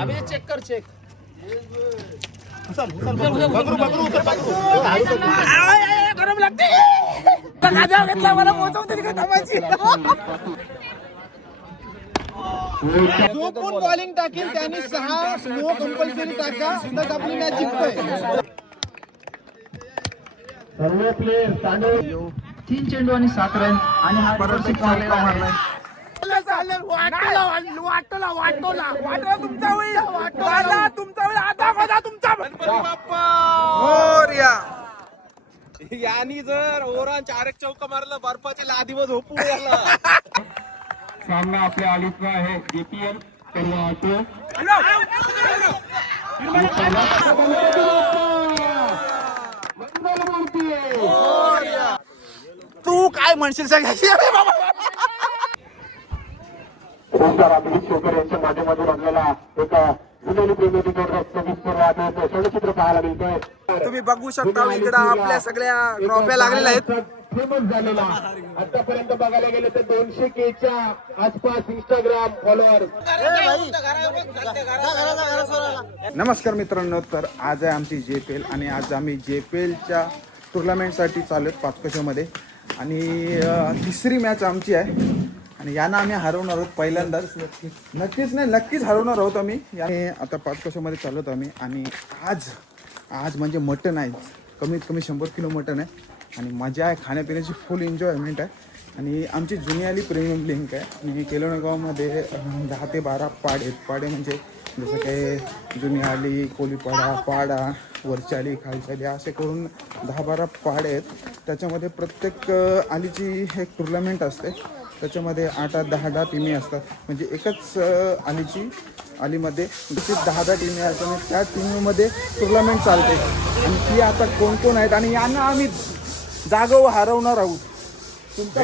अभी चेक कर चेक. गरम लागते. घेतला मला पोहोचवते का थांबायची. जो पण बॉलिंग टाकेल त्यांनी 6 नो कंपल्सरी टाका. तर आपली मॅच जिंकतोय. सर्व प्लेयर तांडव 3 चेंडू आणि 7 रन आणि हा परफेक्ट मारलेला आहे. वाटोला तुमचा होईल. वाटोला तुमचा होईल. आता बघा तुमचा गणपती बाप्पा मोरया. यांनी जर ओरान 4 चौका मारलं बर्फाची लादीवर झोपू याला. सामना आपल्या आलीचा आहे जेपीएल करवा तू काय म्हणशील सगळ्याची. अभिजित शेखर यांच्या माध्यमातून आपल्याला एका जुनेली प्रेमी चलचित्र पाहायला मिळतंय. तुम्ही बघू शकता इकडं आपल्या सगळ्या ट्रॉफ्या लागलेल्या आहेत. फेमस झालेला आतापर्यंत बघायला गेलं तर 200K आसपास इंस्टाग्राम फॉलोअर. नमस्कार मित्रांनो, तर आज आहे आमची JPL आणि आज आम्ही JPLच्या टुर्नामेंटसाठी चालू आहेत पाचकोशामध्ये आणि तिसरी मॅच आमची आहे आणि यांना आम्ही हरवणार आहोत पहिल्यांदाच. नक्कीच हरवणार आहोत आम्ही. आणि आता पाचकोशामध्ये चालू आहोत आम्ही आणि आज म्हणजे मटण आहे, कमीत कमी 100 किलो मटण आहे आणि मजा आहे, खाण्यापिण्याची फुल एन्जॉयमेंट आहे. आणि आमची जुनी आली प्रीमियम लिंक आहे आणि केलोनगावमध्ये 10 ते 12 पाडे आहेत. पाडे म्हणजे जसं काही जुनी आली, कोलीपाडा, पाडा, वरची आली, खालची आली असे करून 10-12 पाडे आहेत. त्याच्यामध्ये प्रत्येक आलीची एक टुर्नामेंट असते. त्याच्यामध्ये 8-10 टीमी असतात. म्हणजे एकच आलीमध्ये 10 टीमी असतात आणि त्या टीममध्ये टुर्नामेंट चालते. आणि ती आता कोण आहेत आणि यांना आम्ही जागो हरवणार आहोत. तुमचा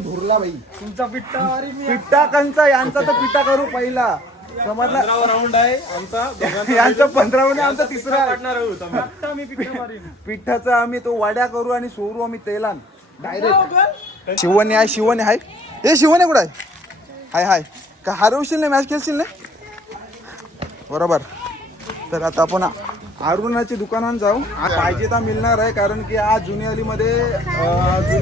धुरला बाई, तुमचा पिट्टा कंचा, यांचा तर पिट्टा करू पहिला. समजला राऊंड आहे आमचा. यांचा 15 राऊंड आहे, आमचा तिसरा पिठ्ठाचा आम्ही तो वाड्या करू आणि सोडू आम्ही तेलान डायरेक्ट. शिवणे आहे. हे शिवणे कुठं आहे? हाय का हरवशील नाही, मॅच खेळशील नाही बरोबर. तर आता आपण अरुणाची दुकानात जाऊ. पाहिजे तर मिळणार आहे कारण की आज जुनी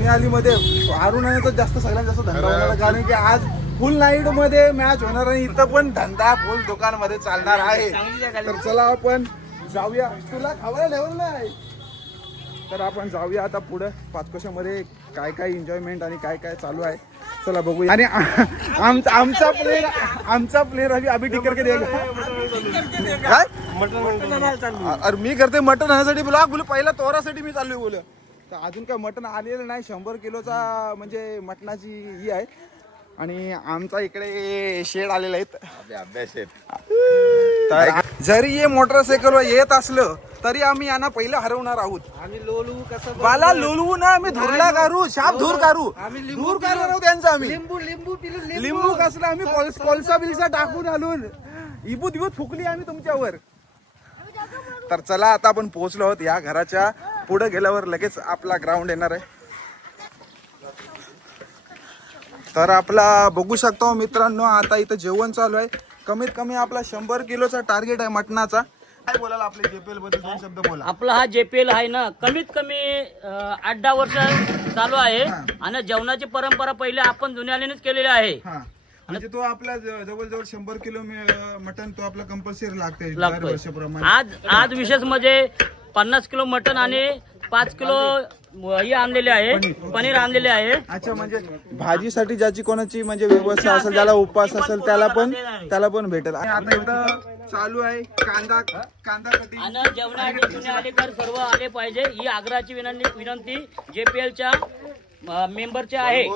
आलीमध्ये अरुणाने तर जास्त सगळ्यात जास्त धंदा होणार आहे कारण की आज फुल नाईट मध्ये मॅच होणार आहे. इथं पण धंदा फुल दुकान मध्ये चालणार आहे. तर चला आपण जाऊया. तुला खावायला ठेवलं आहे तर आपण जाऊया आता पुढे पाचकोशामध्ये काय एन्जॉयमेंट आणि काय चालू आहे. चला बघूया. आणि आमचा प्लेअर अभी टिकर के देगा काय अरे मी करते मटन आणण्यासाठी बोला पहिला तोरासाठी मी चाललोय बोल. तर अजून काय मटन आलेलं नाही. 100 किलोचा म्हणजे मटणाची ही आहे. आणि आमचा इकडे शेड आलेला आहे. तर जरी हे मोटरसायकलवर येत असलं तरी आम्ही यांना पहिलं हरवणार आहोत. आम्ही लोलू कसं बाला लोलवू ना, आम्ही धुरला करू, शाप धूर करू, धूर करणार आहोत त्यांचा. आम्ही लिंबू कसला आम्ही कोळसा बिलसा टाकून आलून इबूत फुकली आम्ही तुमच्यावर. तर चला आता आपण पोहोचलो आहोत. या घराच्या पुढे गेल्यावर लगेच आपला ग्राउंड येणार आहे. तर आपला बघू शकतो मित्रांनो, आता इथं जेवण चालू आहे. कमीत कमी आपला 100 किलोचा टार्गेट आहे मटणाचा. काय बोलाल आपल्या JPL बद्दल 2 शब्द बोला. आपला हा JPL आहे ना, कमीत कमी 8-10 वर्ष चालू आहे आणि जेवणाची परंपरा पहिले आपण जुन्यानेच केलेली आहे. म्हणजे तो आपला जवळजवळ 100 किलो मटण तो आपला कंपल्सरी लागते लागतोय. आज विशेष म्हणजे 50 किलो मटण आणि 5 किलो हे आणलेले आहे, पनीर आणलेले आहे. अच्छा, म्हणजे भाजीसाठी ज्याची कोणाची म्हणजे व्यवस्था असेल, ज्याला उपवास असेल त्याला पण भेटेल. आणि आता इथं चालू आहे कांदा कटिंग. आणि जेवणाचे जुने आलेकर सर्व आले पाहिजे ही आग्रहाची विनंती JPLच्या मेंबरची आहे.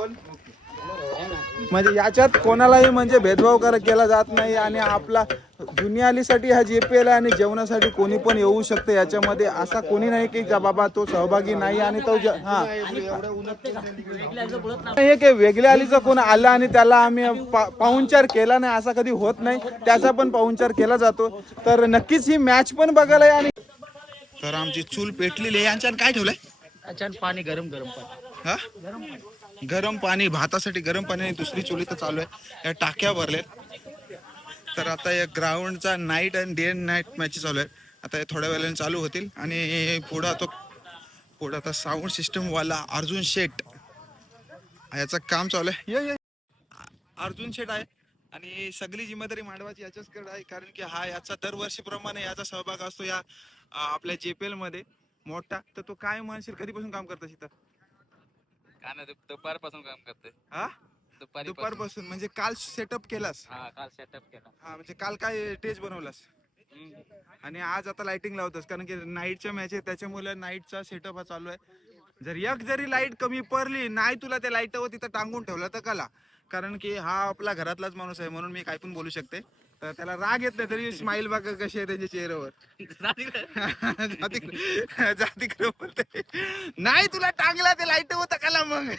म्हणजे याच्यात कोणालाही म्हणजे भेदभाव केला जात नाही. आणि आपला जुनियालीसाठी हा JPL आहे आणि जेवणासाठी कोणी पण येऊ शकते. याच्यामध्ये असा कोणी नाही की बाबा तो सहभागी नाही आणि तो हे की वेगळ्या आलीचा कोण आला आणि त्याला आम्ही पाहुणचार केला नाही असं कधी होत नाही. त्याचा पण पाहुणचार केला जातो. तर नक्कीच ही मॅच पण बघायला आहे. आणि तर आमची चूल पेटलेली आहे. यांच्यात काय ठेवलंय? पाणी गरम पाणी. हा गरम पाणी भातासाठी गरम पाणी. आणि दुसरी चुली तर चालू आहे. या टाक्या भरल्यात. तर आता या ग्राउंडचा नाईट आणि डे अँड नाईट मॅच चालू आहे. आता हे थोड्या वेळाने चालू होतील आणि पुढं आता साऊंड सिस्टम वाला अर्जुन शेठ याचं काम चालू आहे. अर्जुन शेठ आहे आणि सगळी जिम्मेदारी मांडवाची याच्याचकडे आहे, कारण की हा याचा दरवर्षीप्रमाणे याचा सहभाग असतो या आपल्या JPL मध्ये मोठा. तर तो काय म्हणशील, कधीपासून काम करतोस इथं? काय नाही दुपारपासून काम करते. हा दुपारपासून म्हणजे काल सेटअप केलास? हा काल सेटअप केला. हा म्हणजे काल काय स्टेज बनवलास आणि आज आता लाइटिंग लावतोस, कारण की नाईटच्या मॅच आहे त्याच्यामुळे नाईटचा सेटअप हा चालू आहे. जरी लाईट कमी पडली नाही तुला त्या लाईटवर तिथं टांगून ठेवलं तर कला, कारण की हा आपला घरातलाच माणूस आहे म्हणून मी काय पण बोलू शकते. तर त्याला राग येत नाही तरी स्माइल बघा कशी आहे त्याच्या चेहऱ्यावर. जाती बोलते नाही तुला टांगला ते लाईट होता कला मग.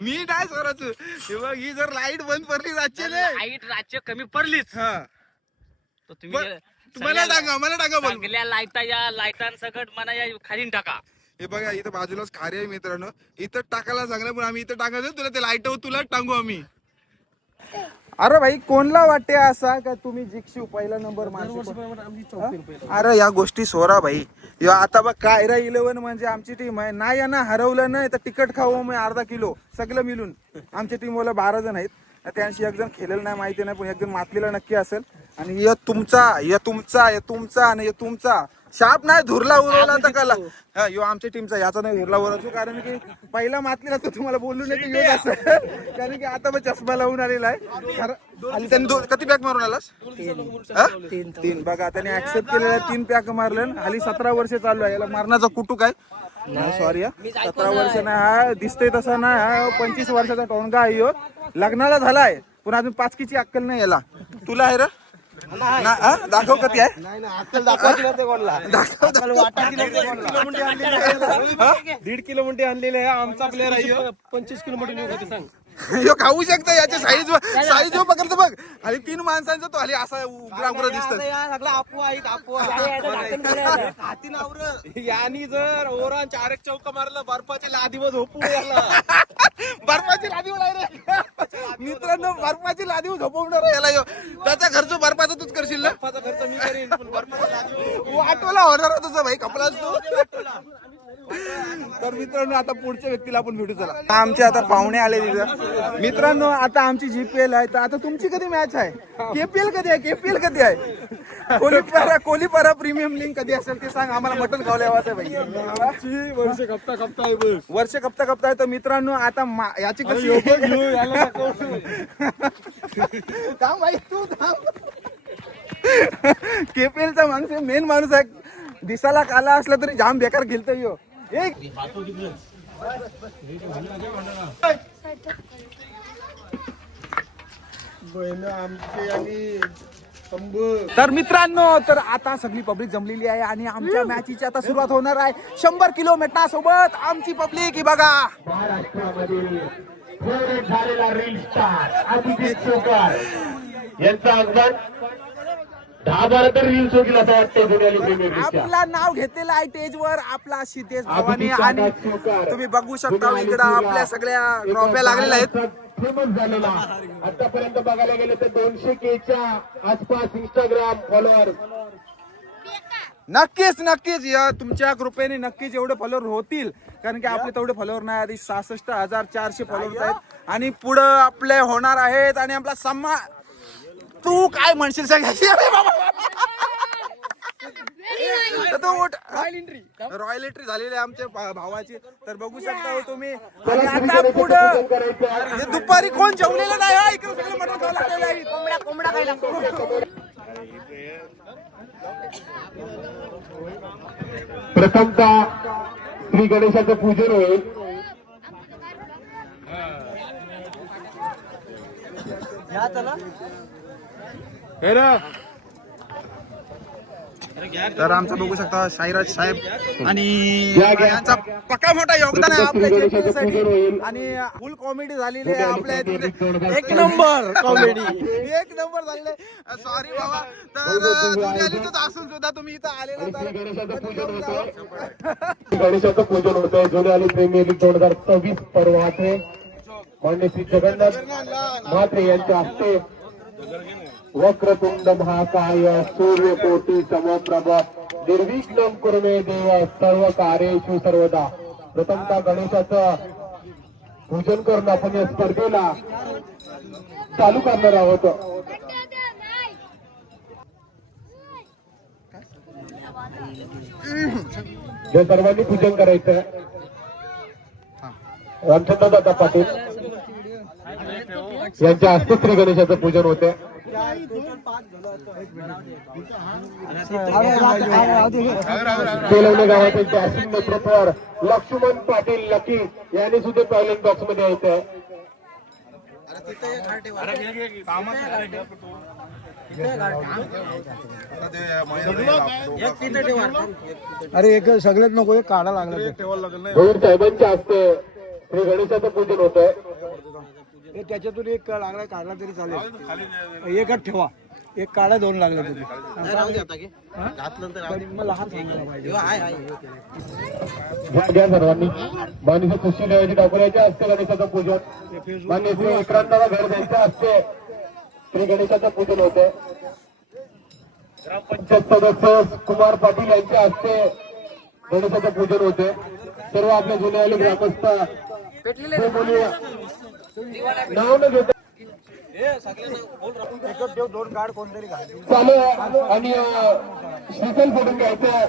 मी नाही सोडायचो. हे बघ ही जर लाईट बंद पडली रातचे लाईट राज्य कमी पडलीच हा तर तुम्ही मला टांगा बोल. सगळ्या लाईटांसकट मला या खाली टाका. हे बघा इथं बाजूलाच खारी आहे मित्रांनो, इथं टाकायला सांगलं पण आम्ही इथं टाकायचं तुला ते लाईट तुला टांगू आम्ही. अरे भाई कोणला वाटते असा का तुम्ही जिंकशू पहिला नंबर मारतो? अरे या गोष्टी सोरा भाई. आता बघ कायरा 11 म्हणजे आमची टीम आहे. नाही यांना हरवलं नाही तर तिकट खाऊ मी अर्धा किलो सगळं मिळून. आमच्या टीमवाला 12 जण आहेत, त्यांशी एक जण खेळलेलं नाही माहिती नाही पण एक जण मातलेला नक्की असेल. आणि या तुमचा आणि तुमचा शाप नाही धुरला उरवला तर कला. हा यो आमच्या टीमचा याचा नाही धुरला उरवतो, कारण की पहिला मातलेला तो तुम्हाला बोलू नये असं, कारण की आता मग चष्मा लावून आलेला आहे. आणि त्यांनी किती पॅक मारून आलास? 3. बघा त्याने ऍक्सेप्ट केलेला 3 पॅक मारलं. हाली 17 वर्ष चालू आहे. याला मारण्याचा कुटू काय सॉरी 17 वर्ष नाही, हा दिसतोय तसा नाही, हा 25 वर्षाचा टोणगा आहे ह्यो. लग्नाला झालाय पण अजून पाचकीची अक्कल नाही याला. तुला आहे रे दाखव कधी आहे? 1.5 किलो मुंडी आणलेले आहे. आमचा प्लेअर आहे 25 किलो मुंडी सांग. ह्यो खाऊ शकता. याची साईज पकडतो बघ. आणि 3 माणसांचा तो हली असा उग्रा दिसतात. यांनी जर ओरान 4 चौका मारलं बर्फाची लादीवर झोपू याला. बर्फाची लादीवर आहे रे मित्रांनो, बर्फाची लादीवर झोपवणार याला ह्यो. त्याचा खर्च बर्फाचा तूच करशील ना? बर्फाचा खर्च मी करीन पण बर्फाची लादीवर वाटोला होणार तुझा भाई कपलाच तू. तर मित्रांनो आता पुढच्या व्यक्तीला आपण भेटू. चला आमचे आता पाहुणे आले तिथं. मित्रांनो आता आमची JPL आहे, तर आता तुमची कधी मॅच आहे? KPL कधी आहे? KPL कधी आहे? कोलीपारा प्रीमियम लीग कधी असेल ते सांग आम्हाला. मटन खावल्या वाचा भाई. वर्ष कप्ता आहे बस. वर्ष कप्ता आहे. तर मित्रांनो आता याची कशी थांब भाई तू थांब. KPLचा माणूस मेन माणूस आहे. दिसाला काला असला तरी जाम बेकार खेळतोय ह्यो. तर मित्रांनो तर आता सगळी पब्लिक जमलेली आहे आणि आमच्या मॅचीची आता सुरुवात होणार आहे. 100 किलो सोबत आमची पब्लिक ही बघा. महाराष्ट्रामध्ये फेवरेट झालेला रील स्टार अभिजित चोकर यांचा आगमन 10-12 तर रील शोधील असं वाटतंय पुण्याली प्रीमियर लीगच्या. आपला नाव घेतलेला आहे स्टेजवर आपला सिद्धेश भवानी. आणि तुम्ही बघू शकता इकडं आपल्या सगळ्या ट्रॉफ्या लागलेल्या आहेत. फेमस झालेला आतापर्यंत बघायला गेलं तर 200K च्या आसपास इंस्टाग्राम फॉलोअर. नक्कीच या तुमच्या कृपेने नक्कीच एवढे फॉलोअर होतील, कारण की आपले तेवढे फॉलोअर नाही. आधी 66,400 फॉलोअर्स आहेत आणि पुढं आपले होणार आहेत. आणि आपला सम्मान तू काय म्हणशील सगळ्याची रॉयल एंट्री झालेली आहे आमच्या भावाची. तर बघू शकता तुम्ही. आणि आता पुढं दुपारी कोण जेवलेलं नाही. हा इकडे सगळं मटण खायला आलेलं आहे. कोंबडा खायला. प्रथमतः श्री गणेशाचं पूजन होईल. तर आमचा बघू शकता साईराज साहेब आणि यांचा पक्का मोठा योगदान आहे आपल्या JPL साठी. आणि फुल कॉमेडी झालेली आहे आपल्या इथे. एक नंबर कॉमेडी. झालेलं आहे. सॉरी बाबा. तर असून सुद्धा तुम्ही इथं आलेला गणेशाचं पूजन होत आहे. जुन्याली प्रीमियर लीग 2024 पर्वाचे मान्य श्री जगन्नाथ म्हात्रे यांच्या हस्ते वक्रतुंड महाकाय सूर्यकोटी समप्रभ निर्विघ्नं कुरु मे देव सर्व कार्येषु सर्वदा. प्रथमतः गणेशाचं पूजन करून आपण या स्पर्धेला चालू करणार आहोत. जे सर्वांनी पूजन करायचं. रामचंद्र दादा पाटील यांच्या हस्ते श्री गणेशाचं पूजन होते. बेलवणे गावातील जासिंग नेतृत्वावर लक्ष्मण पाटील लकी यांनी सुद्धा टॉयलेट बॉक्स मध्ये यायचं. अरे एक सगळ्यात नको एक काढा लागला भोईर साहेबांच्या हस्ते श्री गणेशाचं पूजन होत आहे. त्याच्यातून एक लागला काढला तरी चालेल. एकच ठेवा. एक काढा दोन लागले तरी लहान घ्या सर्वांनी. मान्य सुशील देवाजी ठाकूर यांच्या हस्ते गणेशाचं पूजन. मान्य श्री विक्रांतराव घर यांच्या हस्ते श्री गणेशाचं पूजन होते. ग्रामपंचायत सदस्य कुमार पाटील यांच्या हस्ते गणेशाचं पूजन होते. सर्व आपल्या जुन्यावली ग्रामस्थ नाव न घेता दोन गाड कोणतरी चालू आणि श्रीफल फोडून घ्यायचं.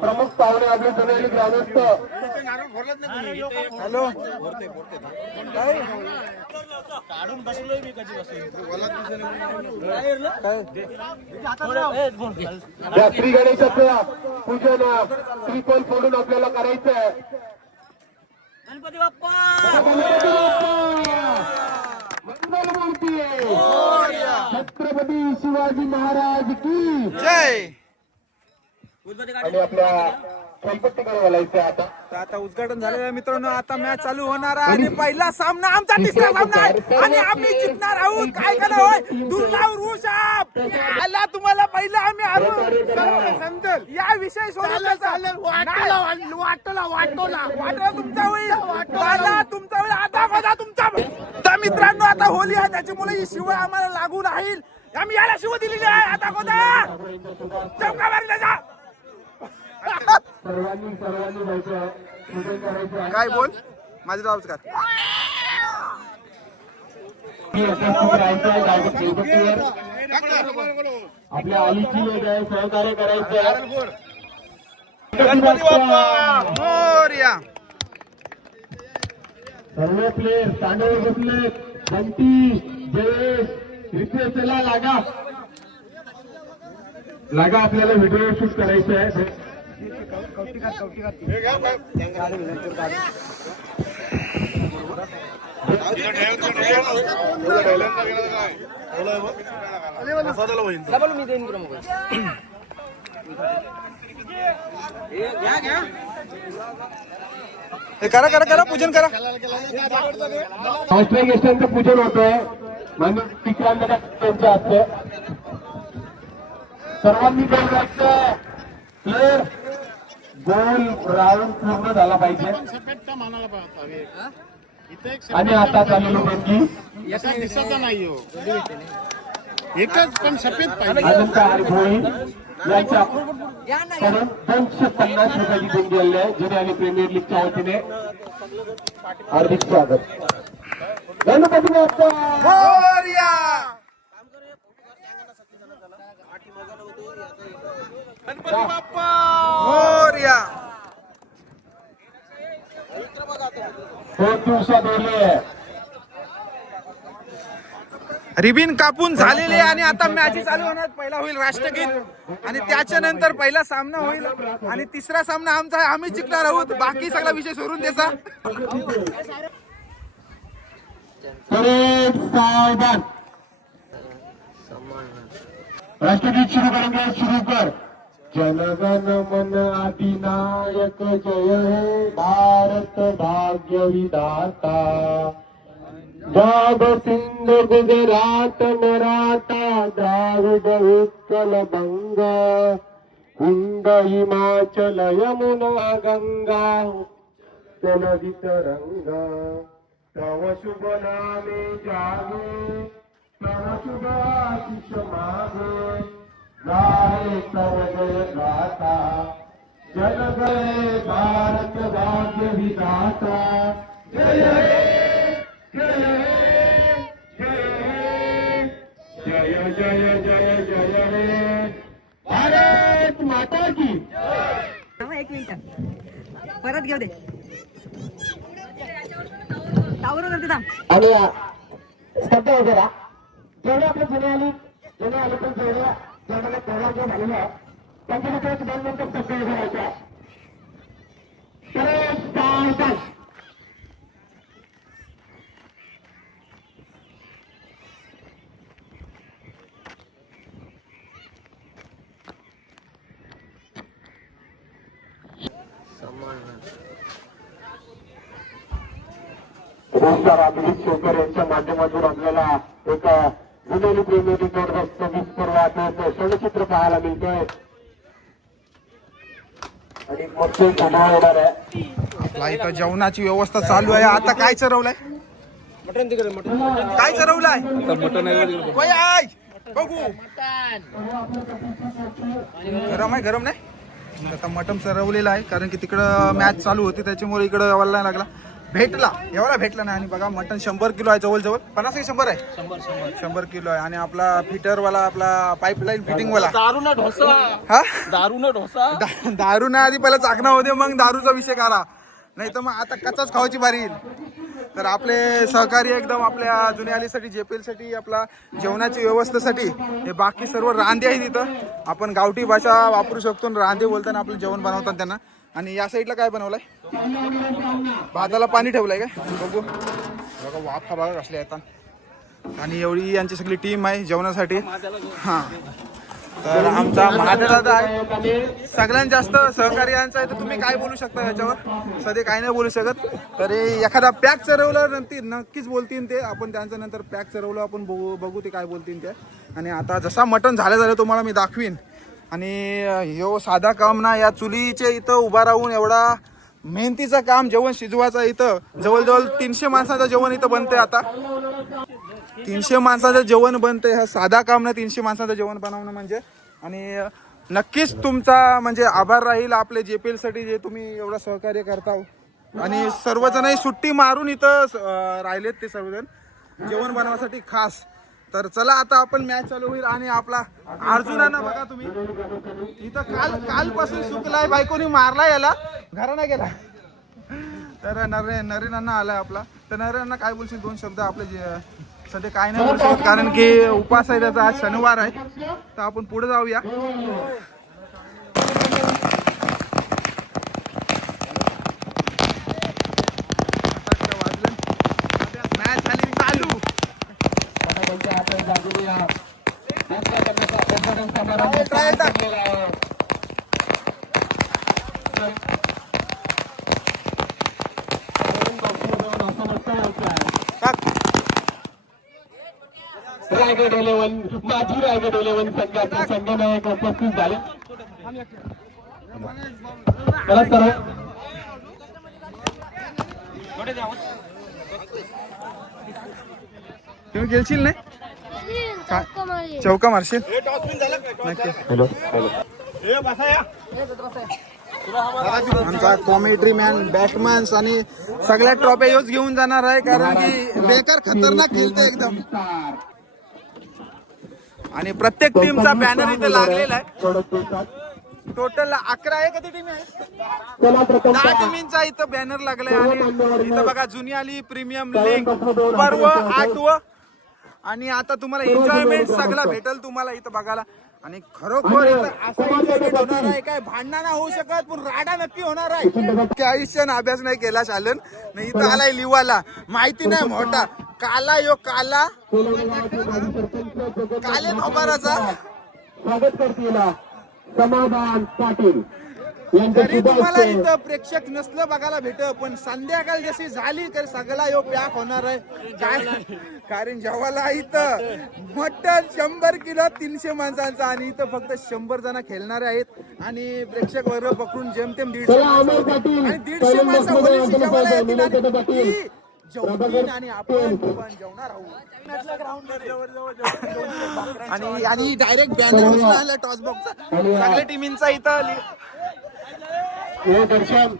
प्रमुख पाहुणे आपले जुन्यावली ग्रामस्थ. हॅलो या श्री गणेशाचं पूजन श्रीफल फोडून आपल्याला करायचं आहे. गणपती बाप्पा मंगलमूर्ती छत्रपती शिवाजी महाराज की जय. आणि आपल्या खेळपट्टीकडे बोलायचं आता. तर आता उद्घाटन झालेलं आहे मित्रांनो. आता मॅच चालू होणार आहे आणि पहिला सामना आमचा तिसरा सामना आहे आणि आम्ही जिंकणार आहोत. काय करणार होय दुर्गाव ऋषभ आला तुम्हाला पहिला आम्ही समजेल या विषय सोडला वाटला तुमचा होईल वाटला तुमचा होईल आता बघा तुमचा. तर मित्रांनो आता होली आहे त्याच्यामुळे ही शिवाय आम्हाला लागू राहील. आम्ही याला शिव दिलेली आहे. आता कोणता चौका मारला जा. सर्वांनी जायचं पूजन करायचं. काय बोल माझे नमस्कार. आपल्या आलीची वेळ आहे सहकार्य करायचं. गणपती बाप्पा मोरया. सर्व प्लेयर स्टँडवर बसले. बंटी जयेश रिक्वेस्टला लागा आपल्याला व्हिडिओ शूट करायचं आहे. करा करा करा पूजन करा. कॉन्स्ट्रगेशनचं पूजन होतंय म्हणजे विक्रांत त्यांच्या हस्ते. सर्वांनी बोलायचं. प्लेयर गोल राऊंड पूर्ण झाला पाहिजे. आणि आता चाललेली बंदी एकच पण सफेद पाहिजे. अनंत आणि भोई यांच्याकडून 250 रुपयाची देणगी आली आहे. जुन्या आणि प्रीमियर लीगच्या वतीने हार्दिक स्वागत. गणपती बाप्पा मोरया. गणपती बाप्पा मोरया. 2 दिवसात होईल. रिबिन कापून झालेले आणि आता मॅच चालू होणार. पहिला होईल राष्ट्रगीत आणि त्याच्यानंतर पहिला सामना होईल आणि तिसरा सामना आमचा आहे. आम्ही जिंकणार आहोत. बाकी सगळा विषय सोडून द्यायचा. सावधान. राष्ट्रगीत शुरू करेंगे. शुरू कर. जनगण मन अधिनायक जय हे भारत भाग्य विधाता. जाग सिंध गुजरात मराठा द्राविड उत्कल बंग हिंद हिमाचल यमुना गंगा जलधित रंग तव शुभ नामे जागे तव शुभ आशीष मागे गाहे तव जय गाथा जन गए भारत भाग्य विधाता जय हे जय हे जय जय जय जय हे भारत माता की. एक मिनिट परत घेऊ दे टावर करते थांब. आणि स्तब्ध वगैरे जेवढे आपले जुने आले पण जेवढ्या प्रोग्राम जे झालेले आहे त्यांच्यामध्ये 2 मिनिटं स्तब्ध वगैरे राहायचे आहे. रोजगार अभिजित शेवकर यांच्या माध्यमातून आपल्याला एक जुनेली प्रेमी जबरदस्त विस्फोरणात क्षणचित्र पाहायला मिळतोय आणि मग ते पुन्हा येणार आहे. आपला इथं जेवणाची व्यवस्था चालू आहे. आता काय चरवलंय? मटण तिकडे मटण काय चरवलंय? मटण होय आय बघू. गरम आहे गरम नाही. आता मटण चरवलेलं आहे कारण की तिकडं मॅच चालू होती त्याच्यामुळे इकडं यावायला नाही लागला. भेटला एवढा भेटला नाही. आणि बघा मटण 100 किलो आहे जवळजवळ. 50 की 100 आहे? 100 किलो आहे. आणि आपला फिटरवाला आपला पाईपलाईन फिटिंगवाला दारू ना ढोसा हा दारू ना ढोसा दारू ना आधी पहिला चाकणा होते मग दारूचा विषय करा नाही तर मग आता कचाच खावायची बारी येईल. तर आपले सहकारी एकदम आपल्या जुन्या आलीसाठी JPL साठी आपला जेवणाची व्यवस्थेसाठी हे बाकी सर्व रांदे आहेत इथं. आपण गावठी भाषा वापरू शकतो. रांदे बोलताना आपलं जेवण बनवतात त्यांना. आणि या साईडला काय बनवलंय? भाताला पाणी ठेवलंय काय बघू. बघा वाफा बघा कसल्या येतात. आणि एवढी यांची सगळी टीम आहे जेवणासाठी. हां तर आमचा महादेवदादा आहे सगळ्यात जास्त सहकारी यांचा आहे. तर तुम्ही काय बोलू शकता याच्यावर? सध्या काय नाही बोलू शकत. तर एखादा पॅक चरवलं नंतर नक्कीच बोलतील ते. आपण त्यांच्या नंतर पॅक चरवलं आपण बघू ते काय बोलतील ते. आणि आता जसा मटण झालं तुम्हाला मी दाखवीन. आणि ह्यो साधा काम ना या चुलीचे इथं उभा राहून एवढा मेहनतीचं काम जेवण शिजवायचं. इथं जवळजवळ 300 माणसाचं जेवण इथं बनतंय. आता 300 माणसाचं जेवण बनतंय. हा साधा काम ना 300 माणसाचं जेवण बनवणं म्हणजे. आणि नक्कीच तुमचा म्हणजे आभार राहील आपले JPL साठी जे तुम्ही एवढं सहकार्य करता. आणि सर्वजण सुट्टी मारून इथं राहिलेत ते सर्वजण जेवण बनवण्यासाठी खास. तर चला आता आपण मॅच चालू होईल. आणि आपला अर्जुनानं बघा तुम्ही इथं कालपासून सुकलाय. बायकोनी मारला याला घराना गेला. तर नरेनांना आलाय आपला. तर नरेनांना काय बोलशील 2 शब्द? आपले जे सध्या काय नाही बोलू शकत कारण की उपास आहे त्याचा. आज शनिवार आहे. तर आपण पुढे जाऊया. मॅच झाली चालू. रायगड 11 माजी रायगड 11 संघाचे संघनायक उपस्थित झाले. मला सर्व तुम्ही गेलशील नाही चौका मारशील नक्की. आमचा कॉमेंट्री मॅन बॅट्समॅन्स आणि सगळ्या ट्रॉफ्या यूज घेऊन जाणार आहे कारण की बेकार खतरनाक खेळते एकदम. आणि प्रत्येक टीमचा बॅनर इथे लागलेला आहे. टोटल 11 आहे. किती टीम आहे? 10 टीमींचा इथं बॅनर लागलाय. आणि इथं बघा जुनी आली प्रीमियम लीग पर्व 8व. आणि आता तुम्हाला एन्जॉयमेंट सगळा भेटेल तुम्हाला इथं बघायला. आणि खरोखर इथं असं एन्जॉयमेंट होणार आहे काय भांडणं नाही होऊ शकत पण राडा नक्की होणार आहे. आयुष्यानं अभ्यास नाही केला चालन नाही. इथं आलाय लिवाला माहिती नाही मोठा काला यो काला काले नोबाराचा स्वागत करतील समाधान पाटील. तरी तुम्हाला इथं प्रेक्षक नसलं बघायला भेट पण संध्याकाळ जशी झाली तर सगळा यो पॅक होणार आहे. काय कारण जेव्हाला इथं मटण 100 किलो 300 माणसांचा. आणि इथं फक्त 100 जण खेळणारे आहेत. आणि प्रेक्षक वर्ग पकडून जेमतेम 150 माणसं आणि 150 माणसं जेवायला येतील. आणि जेवतील आणि आपण पण जेवणार आहोत. आणि डायरेक्ट बॅनर बसून आला टॉस बॉक्सचा सगळ्या टीमींचा इथं दर्शन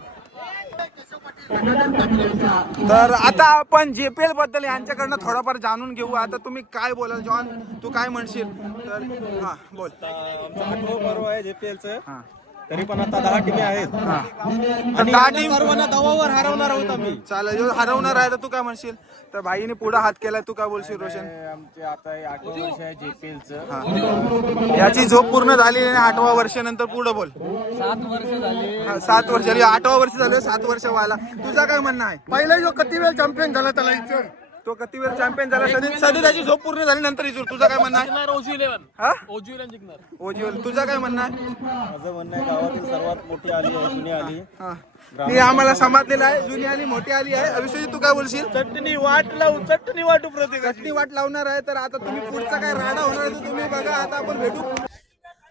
तर आता आपण JPL बद्दल यांच्याकडनं थोडंफार जाणून घेऊ. आता तुम्ही काय बोलाल जॉन, तू काय म्हणशील? तर हा बोल. आमचं 8वं पर्व आहे JPLचं. हा. तरी पण आता 10 टीमी आहेत आणि 10 टीम सर्वांना दबावावर हरवणार आहोत आम्ही. चालेल, हरवणार आहे तर तू काय म्हणशील? तर भाईने पुढे हात केलाय, तू काय बोलशील रोशन? आमचे आता 8वं वर्ष आहे JPLचं. याची झोप पूर्ण झाली आणि 8व्या वर्षानंतर पुढे बोल. 7 वर्ष झाले. 7 वर्ष झाली, 8वं वर्ष झालं, 7 वर्ष व्हायला. तुझा काय म्हणणं आहे? पहिला जो किती वेळ चॅम्पियन झाला त्याला विचार. तो किती वेळ चॅम्पियन झाला? सध्या त्याची झोप पूर्ण झाली नंतर इचूर. तुझा काय म्हणणं आहे? हा? ओजीएल. तुझा काय म्हणणं आहे? माझं म्हणणं आहे गावातील सर्वात मोठी आली आहे, जुनी आली. हा. मी आम्हाला समजलेलं आहे, जुनी आली मोठी आली आहे. अभिषेक तू काय बोलशील? चटणी वाट वाटू प्रत्येक. चटणी वाट लावणार आहे. तर आता तुम्ही पुढचा काय राडा होणार आहे तो तुम्ही बघा. आता आपण भेटू.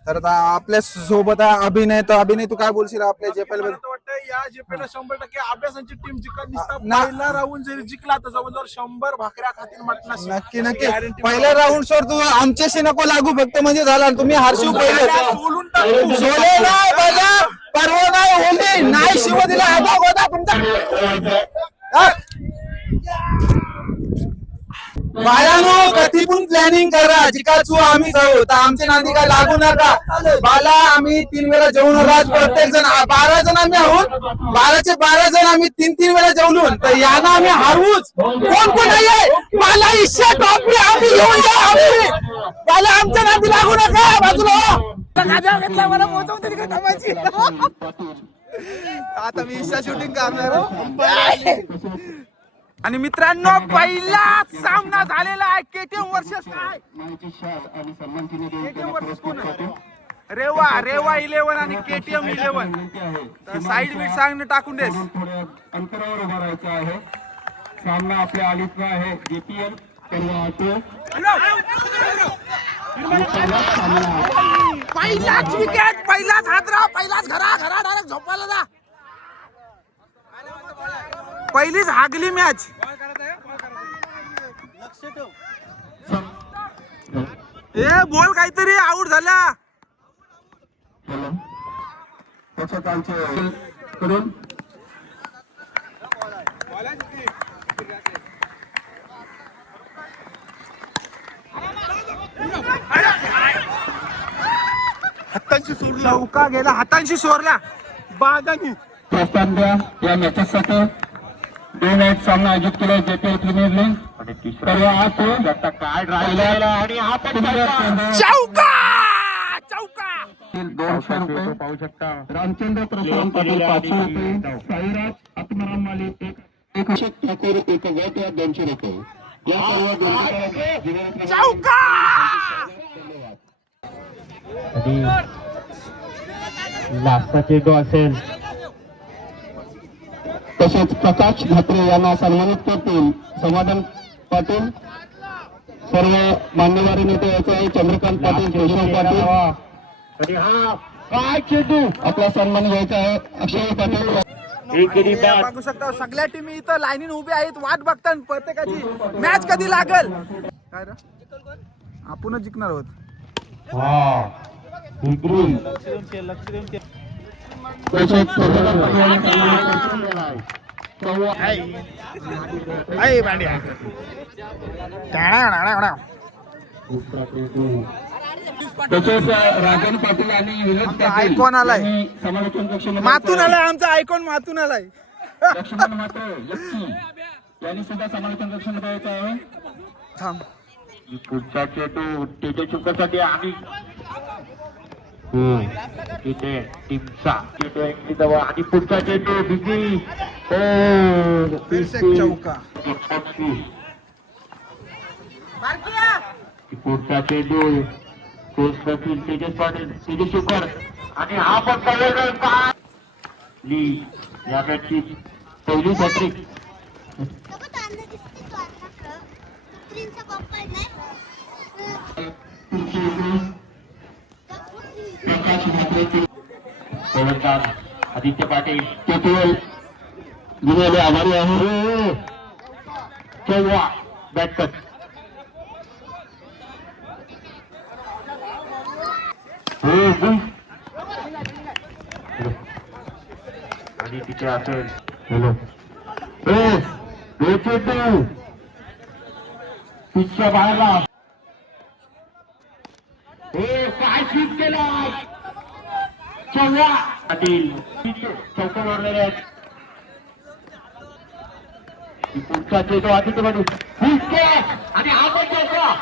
तर आता आपल्या सोबत आहे अभिनय. तर अभिनय तू काय बोलशील आपल्या JPL बद्दल? वाटतं या JPL 100% अभ्यासाची टीम जिंकत दिसतात. ना- पहिला राऊंड जरी जिंकला तर जवळजवळ 100 भाकऱ्या खातील म्हटलं. नक्की नक्की. पहिल्या राऊंड सर तू आमच्याशी नको लागू फक्त म्हणजे झाला. तुम्ही हारशिव पहिले सोलून टाकू. सोले नाही बघा, पर्व नाही, होली नाही, शिव दिला आभाग होता तुमचा. बाळांनो कधी पण प्लॅनिंग करा, जिकाचू आम्ही जाऊ. तर आमच्या नांदी काय लागू नका. बाला आम्ही 3 वेळा जेवण राज प्रत्येक जण 12 जण आम्ही आहोत. 12चे 12 जण आम्ही 3 वेळा जेवलो. तर यांना आम्ही हारवूच. कोण कोण नाहीये मला इच्छा टॉपी आम्ही घेऊन जा. आम्ही बाला आमच्या नांदी लागू नका. बाजूला आता मी इच्छा शूटिंग करणार. आणि मित्रांनो पहिला सामना झालेला आहे KTM वर्सेस काय KTM वर्सेस कोण आहे? रेवा 11 आणि KTM 11. तर साईड बीट सांगणं टाकून देस. अंतरावर उभा राहायचं आहे. सामना आपल्या आलीचा आहे JPL पहिलाच विकेट, पहिलाच हादरा, पहिलाच घरा डायरेक्ट झोपायला जा. पहिलीच हागली मॅच. ए बोल काहीतरी, आऊट झाला. करून चौका गेला, हातांशी सोरला बागानी. प्रोत्साहन द्या या मॅचेससाठी. 2 मॅच सामना आयोजित केला JPL प्रीमियर लीग. परवा आज काय ड्राईव्ह आणि हा पण चौका चौका. 200 रुपये पाहू शकता. रामचंद्र प्रसाद पाटील 500 रुपये. साईराज आत्माराम मालिक 100 ठाकूर 1 गट या 200 रुपये. या सर्व चौका. लास्टचा चेंडू असेल. तसेच प्रकाश धात्रे यांना सन्मानित करतील समाधान पाटील. सर्व मान्यवर नेते याचे आहे चंद्रकांत पाटील, केशव पाटील. आणि हा काय चेंडू आपला सन्मान घ्यायचा आहे अक्षय पाटील. बघू शकता सगळ्या टीमी इथं लाईनीन उभे आहेत, वाट बघतात प्रत्येकाची मॅच कधी लागल. काय रे आपणच जिंकणार आहोत. तसेच राजन पाटील आणि विनोद पाटील आयकॉन आलाय, समालोचन कक्षामध्ये मातून आलाय, आमचा आयकॉन मातून आलाय. लक्ष्मण मात्र यांनी सुद्धा समालोचन कक्षामध्ये यायचं आहे. थांब पुढचा चेंडू त्याच्या चुकासाठी आम्ही तिथे टीमचा चेंडू एकली जवळ आणि पुढचा चेंडू बिगी चौका. पुढचा चेंडू कोच करतील तेजस पाटील, तेजस शुकर आणि हा पण का या मॅचची पहिली हॅट्रिक. आदित्य पाटील तेथील जुनेले आभारी आहे. चौवा बॅटकट आणि तिथे असेल हॅलो पिचच्या बाहेरला काय स्वीप केला चौवा पाटील चौका मारलेले आहेत पुढचा चेतो आदित्य पाटील आणि हा पण चौका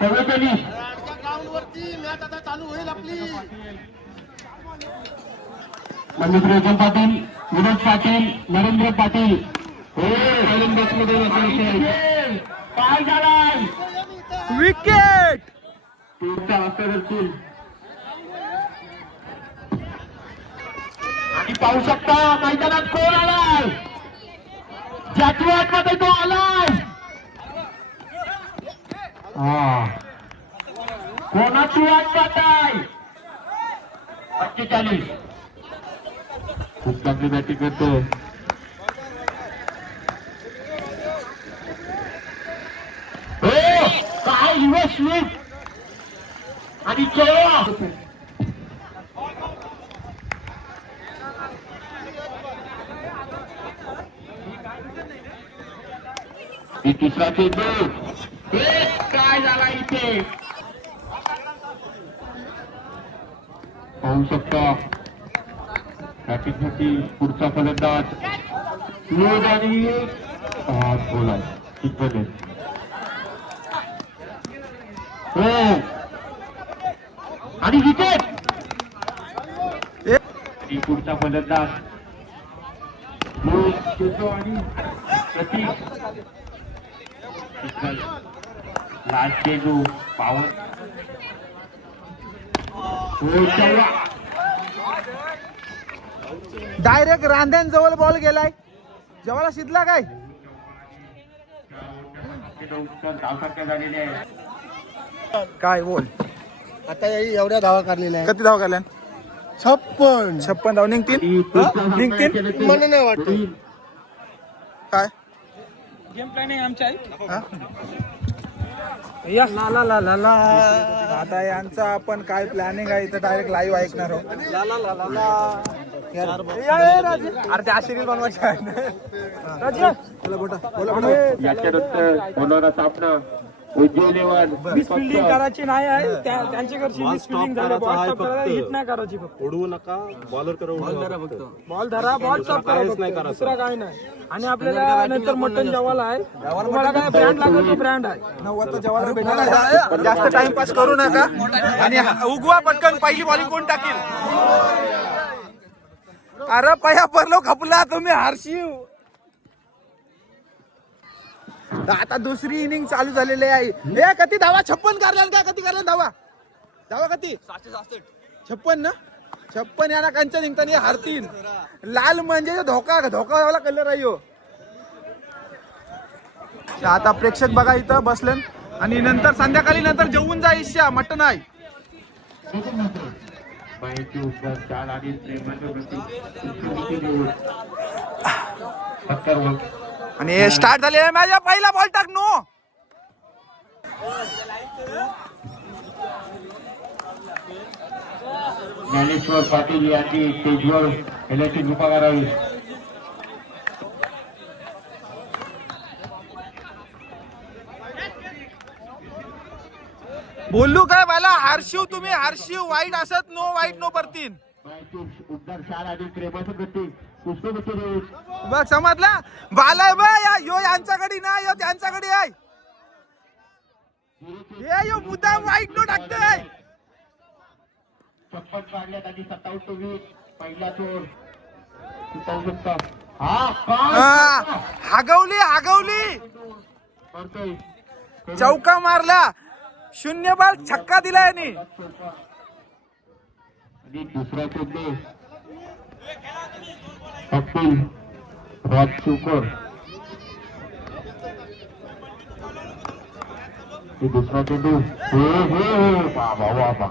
सगळं त्यांनी मल्लिकार्जुन पाटील विनोद पाटील नरेंद्र पाटील काय झालाय विकेट. तीनचा वाजता धरतील आणि पाहू शकता मैदानात कोण आलाय ज्याची वाट मध्ये तो आलाय कोणाची वाट पाहताय 45 खूप चांगली बॅटिंग करतो काय रिवर्स स्वीप आणि चौवा तिसरा चेंडू काय झाला इथे पाहू शकता बॅटिंगसाठी पुढचा फलंदाज लोड आणि बोला तिथं आणि विकेट आणि पुढचा फलंदाज आणि प्रतीक लास्ट चेंडू पावन डायरेक्ट रांध्यांजवळ बॉल गेलाय जेव्हा शिजला काय धावसंख्या झालेली आहे काय बोल आता एवढ्या धावा काढलेल्या किती धाव काढल्या 56 धाव निघतील मला नाही वाटत काय गेम प्लॅनिंग आमच्या आता यांचा आपण काय प्लॅनिंग आहे तर डायरेक्ट लाईव्ह ऐकणार आहोत अरे ते आशिरील बनवायचे याच्यानंतर होणारा सामना उज्जैन फील्डिंग करायची नाही आहे त्यांच्याकडची मिसफिल्डिंग झाली बॉल हिट नाही करायची फक्त उडवू नका बॉलर करा बॉल धरा बॉल स्टॉप करा दुसरा काय नाही आणि आपल्याला नंतर मटन जेवायला आहे तुम्हाला काय ब्रँड लागेल तो ब्रँड आहे 90 जेवायला भेटणार जास्त टाइमपास करू नका आणि उगवा पटकन पहिली बॉलिंग कोण टाकील अरे पया परलो खपला तुम्ही हरशिव आता दुसरी इनिंग चालू झालेली आहे हे किती धावा 56 करल्या काय किती करल्या धावा किती 56 ना 56 यांना कंच निघताना हारतीन लाल म्हणजे धोका कलर आहे ह्यो. आता प्रेक्षक बघा इथं बसले आणि नंतर संध्याकाळी नंतर जेवून जा इच्छा मटन आहे आणि स्टार्ट झाले माझ्या पहिला बॉल टाक नो ज्ञानेश्वर पाटील यांनी स्टेजवर येण्याची कृपा करावी बोलू काय मला हरशिव वाईट असत नो वाईट नो परतीन उद्धार शाळा आणि प्रेमाचं गती पुष्पगती बघ समजला बालाय बा यो यांच्याकडे ना यो त्यांच्याकडे आहे हे यो मुद्दाम वाईट नो टाकतोय 56 काढल्यात आणि 27-20 पहिला चोर पाहू शकता हा हागवली करतोय चौका मारला 0 बॉल छक्का दिला यांनी आणि दुसरा चेंडू कपिल राजशेखर दुसरा चेंडू बाबा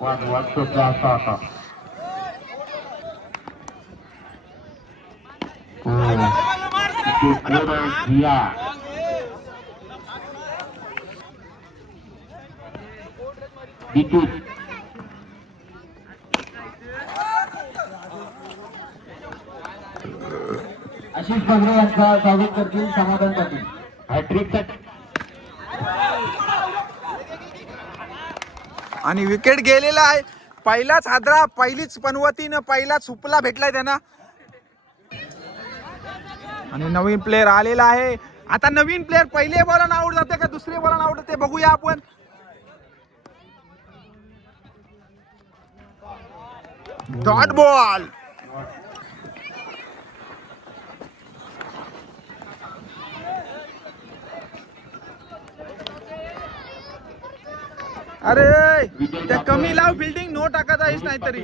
वाद शोधला असा आता आशिष भगरे यांचा स्वागत करतील समाधान पाटील. हॅट्रिकचा आणि विकेट गेलेला आहे. पहिलाच हादरा, पहिलीच पनवतीनं पहिलाच सुपला भेटलाय त्यांना. आणि नवीन प्लेअर आलेला आहे. आता नवीन प्लेअर पहिले बॉलला आउट जाते का दुसरे बॉलला आउट जाते बघूया आपण. Dot ball. अरे त्या कमी लाव बिल्डिंग नो टाकत आहेस नाहीतरी.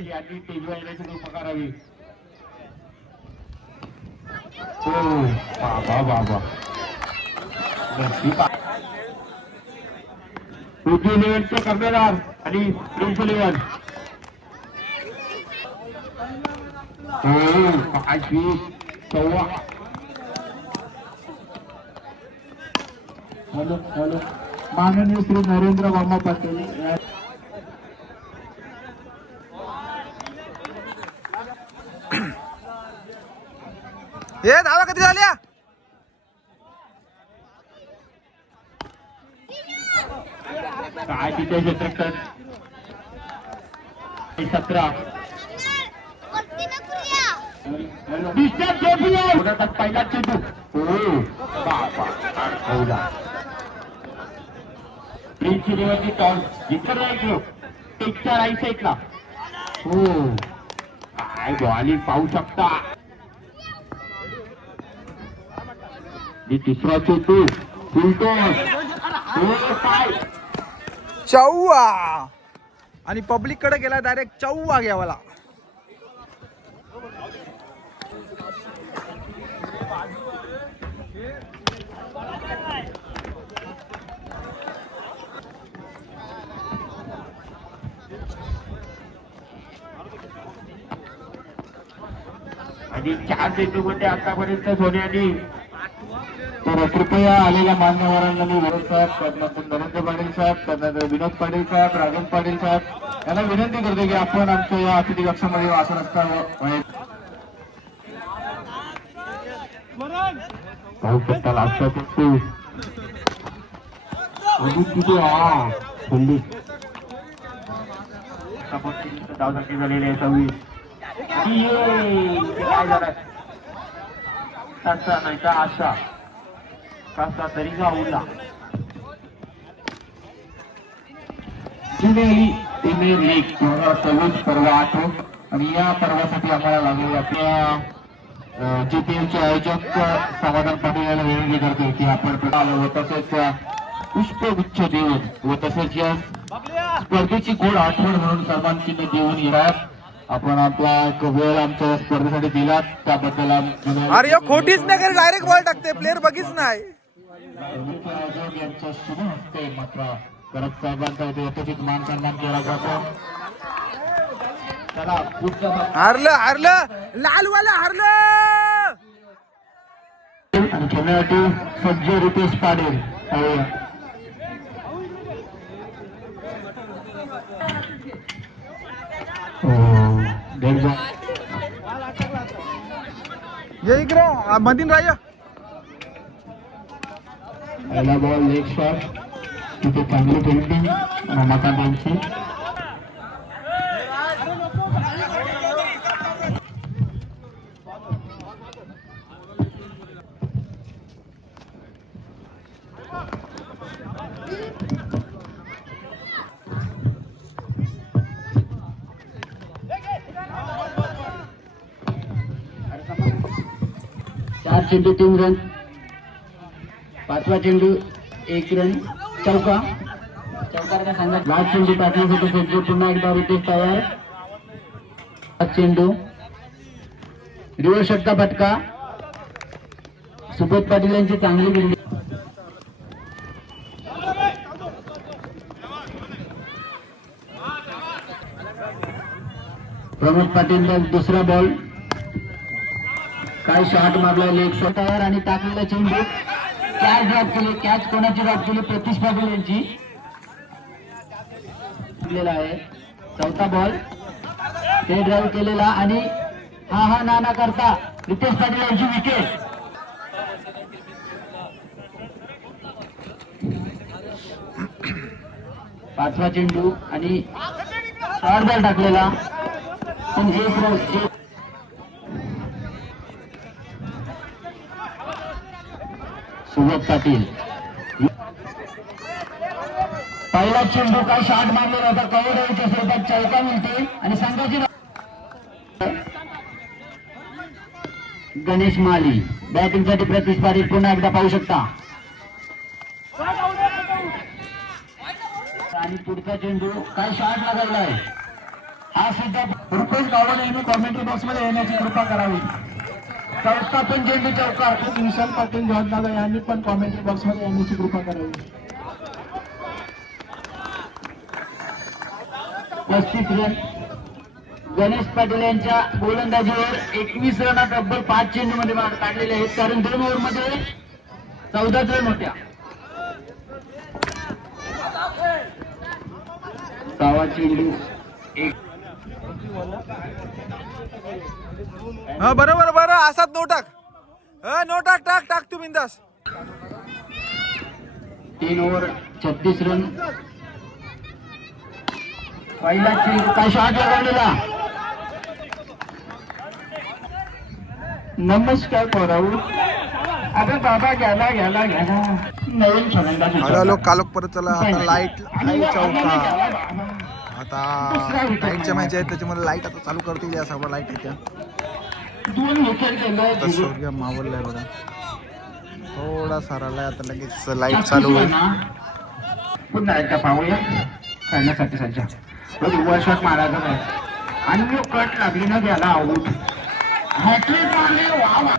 पृथ्वी लेवलचे कर्णधार आणि प्रिन्स इलेव्हन. हॅलो हॅलो माननीय श्री नरेंद्र बाबा पाटील. हे धावा कधी झाल्या. काय तिथे क्षेत्रक्षण 17 पहिला चेंडू. प्रिन्स इलेव्हनची टॉस जिंकत राहिलो टेकच्या राईट साईडला. हो काय बॉलिंग पाहू शकता. तिसरा चेंडू फुलटॉस. काय चौवा. आणि पब्लिक कडे गेला डायरेक्ट चौवा घ्यावाला. आणि 4 चेंडूमध्ये आतापर्यंत सोन्याने. तर कृपया आलेल्या मान्यवरांना मी विरोध साहेब, कर्नल नरेंद्र पाटील साहेब, कर्नल विनोद पाटील साहेब, राजन पाटील साहेब यांना विनंती करतो की आपण आमच्या या अतिथी कक्षामध्ये आसन असताना पाहू शकता. लागतात धावसंख्या झालेली आहे 26. काय झालं तसा नाही का असा कसा तरी गावला. जुनेली प्रीमियर लीग 2024 पर्व 8 आणि या पर्वासाठी आम्हाला लागलेल्या आपल्या JPL चे आयोजक समाधान पाटील यांना विनंती करतो की आपण आलो व तसेच पुष्पगुच्छ देऊन व तसेच या स्पर्धेची गोड आठवण म्हणून सन्मान चिन्ह देऊन येणार. आपण आपला एक वेळ आमच्या स्पर्धेसाठी दिला त्याबद्दल अरे खोटीच नाही कर डायरेक्ट बॉल टाकते प्लेअर बघीच नाही. यांच्या शुभ हस्ते मात्र करत साहेबांचा इथे यथोचित मान सन्मान केला जातो. चला पुढचा हारलं लालवाला हारलं. आणि खेळण्यासाठी सज्ज रितेश पाटील. ये इकडं मधीन राय. पहिला बॉल लेग शॉट. तिथे चांगली फिल्डिंग रमाकांत यांची. चार चेंडू 3 रन. पाचवा चेंडू 1 रन. चौका सांगा. लास्ट चेंडू टाकण्यासाठी सज्ज पुन्हा एकदा रितेश तयार. 5 चेंडू रिव्हर्स षटका फटका. सुबोध पाटील यांची चांगली बिल्डिंग. प्रमोद पाटील दुसरा बॉल काय शॉट मारला लेग तयार आणि टाकलेला चेंडू कॅच ड्रॉप केले. कॅच कोणाची ड्रॉप केली? प्रतीश पाटील यांची आहे. चौथा बॉल ते ड्राईव्ह केलेला आणि हा नाना करता रितेश पाटील यांची विकेट. पाचवा चेंडू आणि शॉर्ट बॉल टाकलेला पण सुबोध पाटील. पहिला चेंडू काय शॉट मारलेला होता. कव्हरच्या स्वरूपात चौका मिळते आणि संघाची गणेश माली बॅटिंगसाठी प्रतीश पाटील पुन्हा एकदा पाहू शकता. आणि पुढचा चेंडू काय शॉट लागलाय. हा सुद्धा रुपेश गावडे यांनी कॉमेंट्री बॉक्स मध्ये येण्याची कृपा करावी. चौथा पण चेंडू चौकार. विशाल पाटील जॉर्जदादा यांनी पण कॉमेंट्री बॉक्स मध्ये येण्याची कृपा करावी. 35 रन. गणेश पाटील यांच्या गोलंदाजीवर 21 रनात तब्बल 5 चेंडू मध्ये मार काढलेले आहेत. कारण 2 ओव्हर मध्ये 14 रन होत्या. 6वा चेंडू हा बरोबर बरं असाच नो टाक. नो टाक टाक टाक तू बिंदास. 3 ओव्हर 36 रन. पहिला चेंडू काय शॉट लगावलेला. नमस्कार पोराऊ. अरे बाबा घ्याला नवीन फलंदाज. हॅलो कालोख परत चला. आता लाईट चौका. आता लाईटच्या मॅच आहेत त्याच्यामध्ये लाईट आता चालू करतील. या सगळं लाईट येत्या. 2 विकेट गेले. सूर्य मावळलाय बघा. थोडा सारालाय आता लगेच लाईट चालू होईल. पुन्हा एकदा पाहूया खेळण्यासाठी सज्ज. रिव्हर्स शॉट मारायचा नाही आणि कट लागली ना त्याला आऊट. हॅट्रिक मारली. वा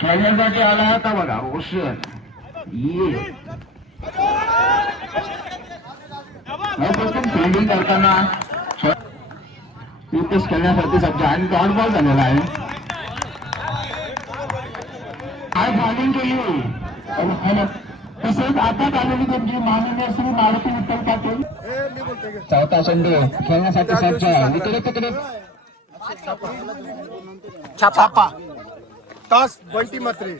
खेळण्यासाठी आला होता बघा रोशन. प्रथम फिल्डिंग करताना विकेट खेळण्यासाठी सज्ज आणि डॉट बॉल झालेला आहे. काय बॉलिंग केली. तसेच आता आलेली त्यांची माननीय श्री मारुती विठ्ठल पाटील. चौथा चेंडू खेळण्यासाठी सज्ज. इकडे तिकडे छापा तास बंटी मात्रे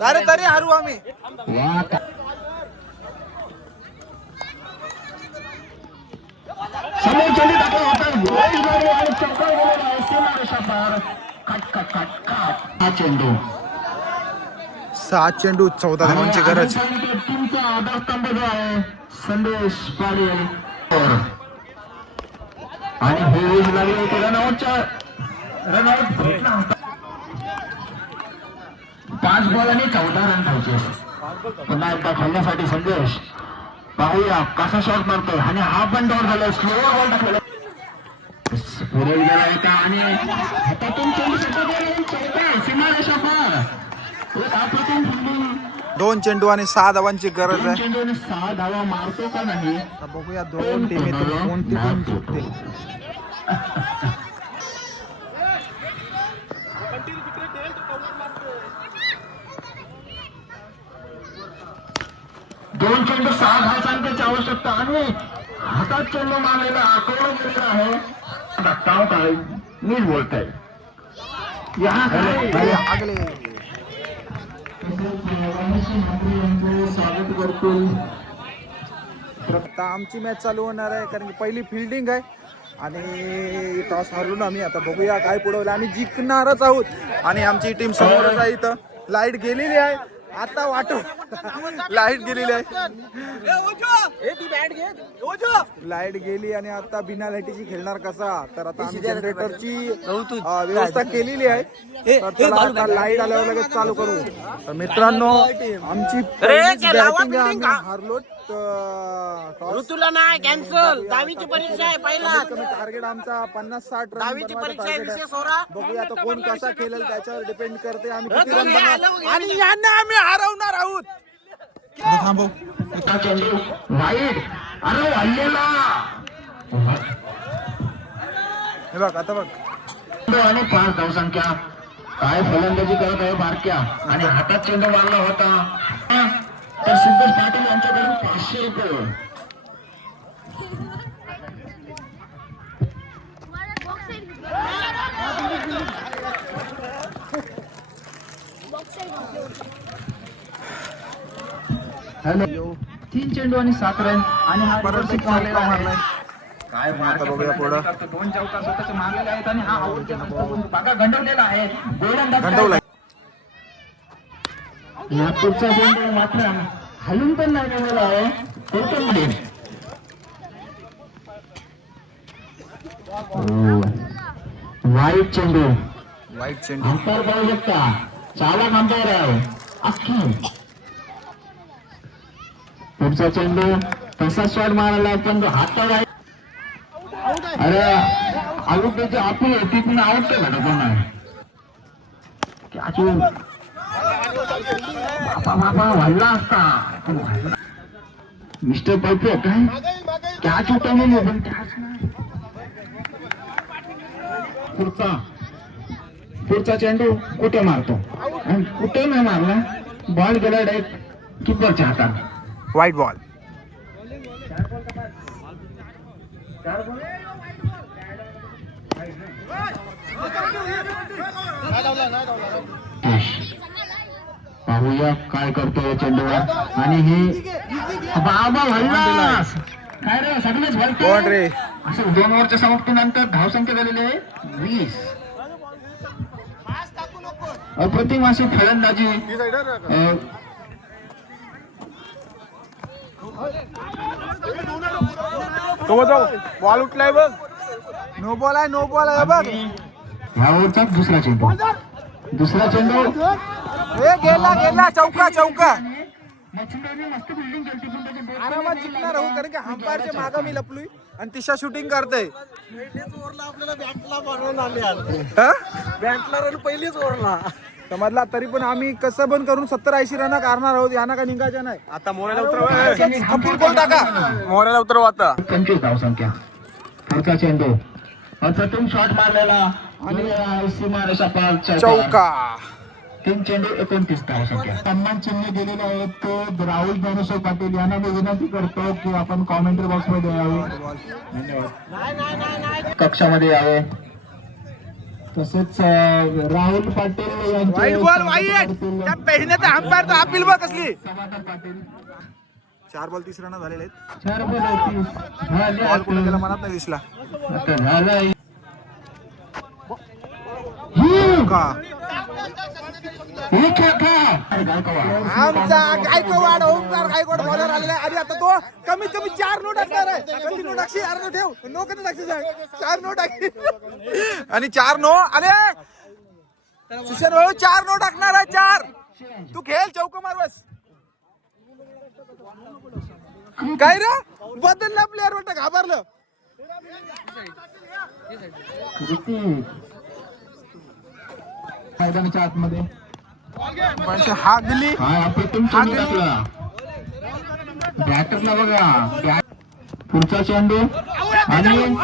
अरे तरी हारू आम्ही. हा चेंडू 7 चेंडू 14 धावांची गरज. टीमचा आधारस्तंभ जो आहे संदेश पाटील आणि हे लागले होते रनआउटच्या. रनआउट 5 बॉल आणि 14 रन पाहिजे. पुन्हा एकदा खेळण्यासाठी संदेश. पाहूया कसा शॉट मारतोय आणि हा पण डॉट झाला. स्लोअर बॉल टाकलेला पुढे गेला होता आणि हातातून चेंडू सीमारेषा पार. 2 चेंडू आणि 6 धावांची गरज आहे. चेंडू आणि 6 धावा मारतो का नाही. आता बघूया 2 टीमेतून कोणती टीम जिंकते. दोन चेंडू 6 धावा सांगण्याची आवश्यकता आणि हातात चेंडू मारलेला आक्रमण केलेला आहे. धक्का काय मीच बोलताय. स्वागत करतो. आता आमची मॅच चालू होणार आहे कारण की पहिली फिल्डिंग आहे आणि टॉस हारलो आम्ही. आता बघूया काय पुढवलं. आम्ही जिंकणारच आहोत आणि आमची टीम समोरच आहे. इथं लाईट गेलेली आहे आता. वाटो लाईट गेलेली आहे. लाईट गेली आणि आता बिना लाईटीची खेळणार कसा. तर आता आम्ही जनरेटरची व्यवस्था केलेली आहे. तर चला आता लाईट आल्यावर लगेच चालू करू. तर मित्रांनो आमची बॅटिंग आहे. आम्ही हारलो. ऋतूला नाही कॅन्सल. दहावीची परीक्षा आहे पहिला. टार्गेट आमचा 50-60 रन. दहावीची परीक्षा आहे विशेष होरा. बघूया आता कोण कसा खेळेल त्याच्यावर डिपेंड करते. आम्ही किती रन बनवणार आणि यांना आम्ही हरवणार आहोत. थांबव वाईट. अरे हल्लेला हे बघ आता बघ आणि 5 धावसंख्या. काय फलंदाजी करत आहे बारक्या आणि हातात चेंडू मारला होता तर सिद्धेश पाटील यांच्याकडून 500 रुपये. हॅलो 3 चेंडू आणि 7 रन आणि हा परत एक मारलेला मारलाय. काय आता बघूया पुढं. 2 चौका स्वतःचे मारलेले आहेत आणि हा आउटच्या भागा गंडवलेला आहे. गोलंदाज गंडवलाय. नागपूरचा चेंडू मात्र हलून पण नाही गेलेला आहे. कोकणमध्ये वाईट चेंडू वाईट चेंडू. अंतर पाहू शकता. चालक अंतर आहे अख्खी. पुढचा चेंडू तसा शॉट मारायला पण हाता अरे आउट त्याची आपली होती पण आउट काय घडत नाही. बाबा वाढला असता मिस्टर परफेक्ट कॅच उठवलेली पण कॅच नाही. पुढचा चेंडू कुठे मारतो आणि कुठे नाही मारला. बॉल गेला डायरेक्ट किपरच्या हातात. वाईट बॉल. पाहूया काय करतोय चेंडूवर आणि हे बाबा हल्लास काय रे सगळेच कोण भरते रे? असं 2 ओव्हरच्या समाप्तीनंतर धावसंख्या झालेली आहे 20. अप्रतिम अशी फलंदाजी बॉल उठलाय बघ. नो बॉल आहे. नो बॉल आहे बघ. ह्या ओव्हरचा दुसरा चेंडू हे गेला गेला. चौका चौका. मच्छिंद्रने मस्त बिल्डिंग केली पण त्याचे आरामात जिंकणार आहोत कारण की अंपायरच्या मागं मी लपलोय आणि तिशा शूटिंग करते. आपल्याला बँकला बनवून आले हा? बँकला रन पहिलीच ओरला. समजला तरी पण आम्ही कसं पण करून 70-80 रन करणार आहोत. यांना का निघायचं नाही. आता मोऱ्याला उतरव. कपूर गोल टाका. मोऱ्याला उतरव आता. 25 धावसंख्या. पुढचा चेंडू अप्रतिम शॉट मारलेला आणि सीमारेषा पार चौका. 3 चेंडू 29 धावसंख्या. सन्मान चिन्ह दिलेले आहेत ते राहुल ज्ञानेश्वर पाटील यांना मी विनंती करतो की आपण कॉमेंट्री बॉक्स मध्ये यावे. धन्यवाद. कक्षामध्ये यावे. तसेच राहुल पाटील यांचे वाईट बॉल वाईट. त्या पहिल्याचा अंपायर तर अपील बघ कसली. समाधान पाटील 4 बॉल 30 रन झालेले आहेत. 4 बॉल 30 बॉल कुठे गेला मनात नाही दिसला. चौका. आमचा गायकवाड ओमकार गायकवाड बॉलर आलेला आहे आणि आता तो कमीत कमी 4 नो टाकणार आहे. कधी नो टाकशी अर्ध ठेव. नो कधी टाकशी सांग. 4 नो टाकी आणि 4 नो. अरे सुशांत भाऊ 4 नो टाकणार आहे. 4 तू खेळ. चौका मार बस. काय रे बदलला प्लेअर वाटतं घाबरलं. मैदानाच्या आतमध्ये हा दिली. बॅटरला बघा. पुढचा चेंडू आणि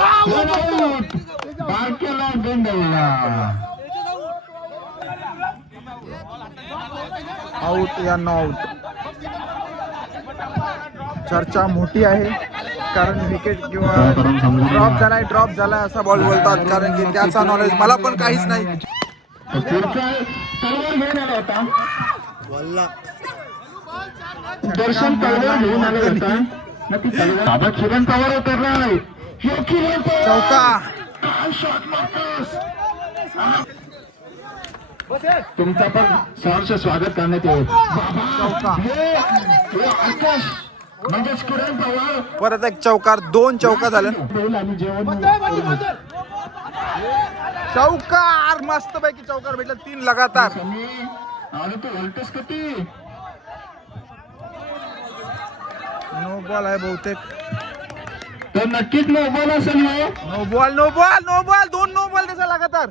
बारक्याला गंडवला. आउट या नो आउट. चर्चा मोठी आहे कारण विकेट किंवा ड्रॉप झालाय असा बॉल बोलतात कारण की त्याचा नॉलेज मला पण काहीच नाही. पुढचा तलवार घेऊन आला होता. दर्शन तलवार घेऊन आला होता. ती तलवार बाबा किरण पवार उतरलाय. चौका. तुमचा पण सहर्ष स्वागत करण्यात येईल. चौका. आकाश म्हणजेच किरण पवार परत एक चौकार. 2 चौका झाले. आणि जेवण चौकार मस्त पैकी चौकार भेटला. 3 लगातार. आणि तू बोलतोस किती नो बॉल आहे बहुतेक. तर नक्कीच नो बॉल असेल. No ball. No ball. No ball. 2 no ball त्याचा लगातार.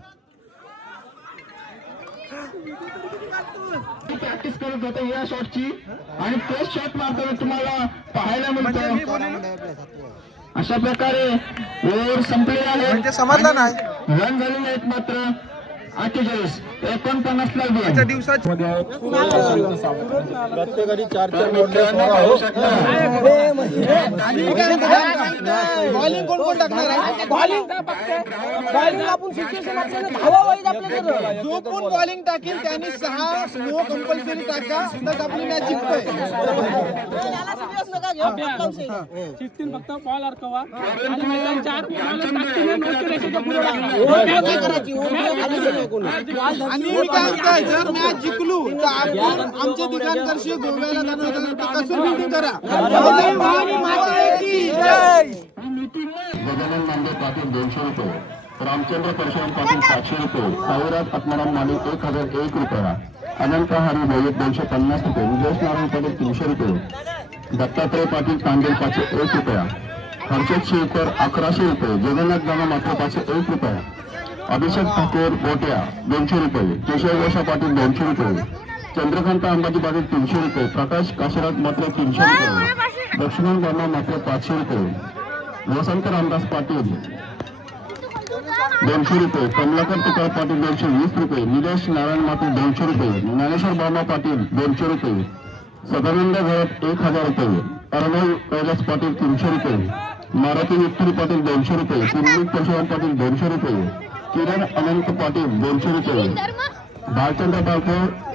प्रॅक्टिस करत होता या शॉटची आणि तोच शॉट मारताना तुम्हाला पाहायला म्हणजे मी मिळतो. बोललो अशा प्रकारे ओव्हर संपलेला आहे. म्हणजे समजला नाही. रन झालेले आहेत मात्र 48 49 ला आजच्या दिवसात प्रत्येकाने 4-4 मोठ्या बॉलिंग कोण कोण टाकणार आहे? बॉलिंग आपण सिच्युएशन जो कोण बॉलिंग टाकेल त्याने 6 नो कंपल्सरी टाका, तर आपली मॅच जिंकतोय. फक्त बॉल अडकवा आणि मैदान 4 बॉल टाकतील नोटच्या रेषेच्या पुढे टाका. आणि मी काय म्हणताय, जर मॅच जिंकलो तर आपण आमचे दिगांकर्षी गोव्याला जाण्याचं कसं बिल्डिंग करा. गजानन नांदे पाटील 200 रुपये, रामचंद्र परशुराम पाटील 700 रुपये, साईराज आत्माराम मालिक 1001 रुपया, अनंत हरी भोईत 250 रुपये, निलेश नारायण पाटील 300 रुपये, दत्तात्रय पाटील तांडेल 501 रुपया, हर्षद शिवकर 1100 रुपये, जगन्नाथ दामा मात्र 501 रुपया, अभिषेक ठाकूर बोट्या 200 रुपये, केशव गोषा पाटील 200 रुपये, चंद्रकांत अंबाजी पाटील 300 रुपये, प्रकाश काशीराज मात्र 300 रुपये, लक्ष्मण वर्मा मात्र 500 रुपये, वसंत रामदास पाटील 200 रुपये, कमलाकर तुकाराम पाटील 220 रुपये, निलेश नारायण मात्र 200 रुपये, ज्ञानेश्वर बाबा पाटील 200 रुपये, सदानंद भरत 1000 रुपये, अर्णव कैलास पाटील 300 रुपये, मारुती विठ्ठल पाटील 200 रुपये, पुंडलिक परशुराम पाटील 200 रुपये, किरण अनंत पाटील 200 रुपये, भालचंद्र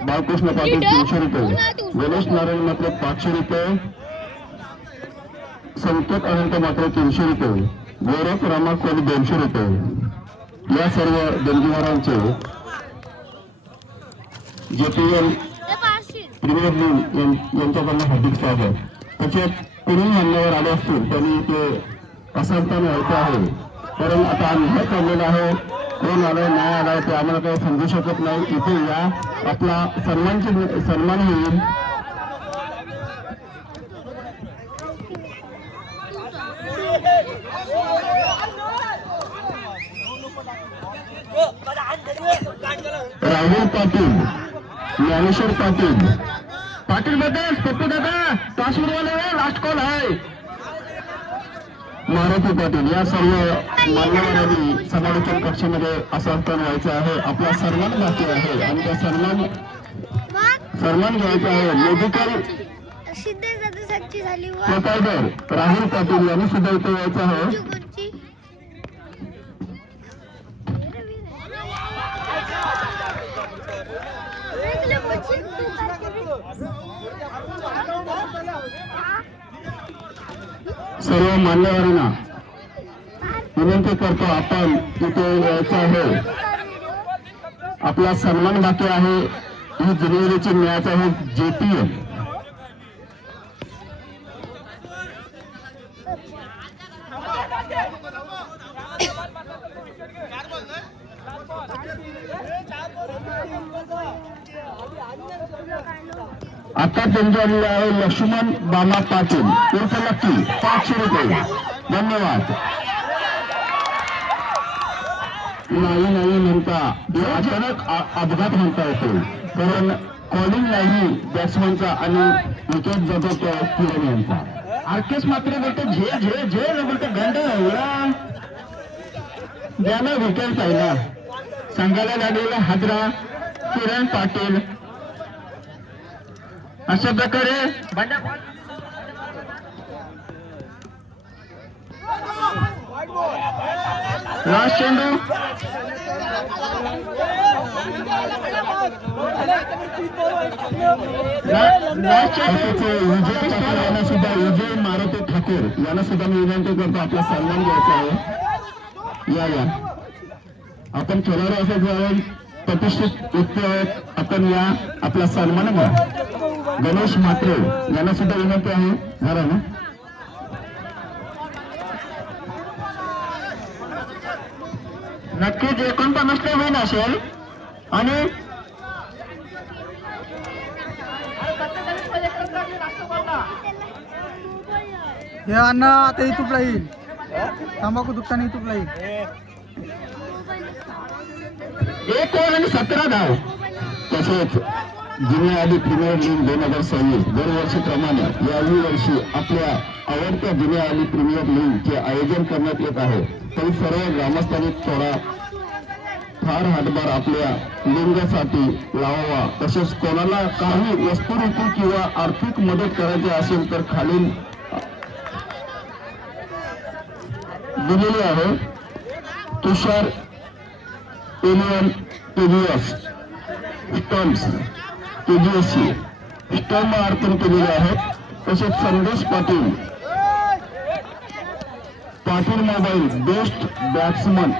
बाळकृष्ण पाटील 300 रुपये, गणेश नारायण मात्र 500 रुपये, संकेत अनंत मात्र 300 रुपये, गोरख रामा कोली 200 रुपये. या सर्व देणगीदारांचे JPL प्रीमियर लीग यांच्याकडून हार्दिक स्वागत. त्याच्यात कुणी मान्यवर आले असतील त्यांनी ते असंतान व्हायचं आहे, कारण आता आम्ही ठरलेलं आहे कोण आलाय नाही आलाय ते आम्हाला काही समजू शकत नाही. इथे या आपला सन्मान होईल. राहुल पाटील, ज्ञानेश्वर पाटील, पाटील बद्दल पप्पू दादा तासुरवाले लास्ट कॉल आहे. मारुती पाटील या सर्व मान्यवरांनी समालोचन कक्षामध्ये असंस्थान व्हायचं आहे. आपला सन्मान बाकी आहे आणि त्या सन्मान घ्यायचा आहे. मेडिकल प्रोव्हायडर राहुल पाटील यांनी सुद्धा इथे यायचं आहे. सर्व मान्यवरांना विनंती करतो आपण तिथे यायचं आहे. आपला सन्मान बाकी आहे. ही जानेवारीची मॅच आहे JPL. आता त्यांच्याकडे आहे लक्ष्मण बामा पाटील उर्फ लक्की 500 रुपये. धन्यवाद. नाही म्हणता अचानक अपघात म्हणता येतो, कारण कॉलिंग नाही बॅट्समनचा आणि विकेट जातो तो किरण यांचा. आर्केस मात्र बोलतो झे बोलतो गंड एवढा ज्याला विकेट पाहिला सांगायला लागलेला हादरा किरण पाटील. अशा प्रकारे लास्ट चेंडू विजय मारुती ठाकूर यांना सुद्धा मी विनंती करतो आपला सन्मान घ्यायचा आहे. या आपण खेळाडू असं प्रतिष्ठित व्यक्ती आपण या आपला सन्मान घ्या. गणेश म्हात्रे यांना सुद्धा विनंती आहे. झाला ना नक्कीच 49 ला होईल असेल. आणि हे अण्णा आता युट्यूबला येईल. तंबाखू दुकान युट्यूबला येईल. 1 ओव्हर आणि 17 धाव. तसेच जुनी आली प्रीमियर लीग 2026 दरवर्षीप्रमाणे याही वर्षी आपल्या आवडत्या जुन्या आली प्रीमियर लीगचे आयोजन करण्यात येत आहे. तरी सर्व ग्रामस्थांनी थोडा फार हातभार आपल्या लिंगासाठी लावावा. तसेच कोणाला काही वस्तुरूपी किंवा आर्थिक मदत करायची असेल तर खालील दिलेले आहे. तुषार एलियन टीव्हीएस स्टम्प्स TGSC स्टंप अर्पण केलेले आहेत. तसेच Sandesh Patil mobile best batsman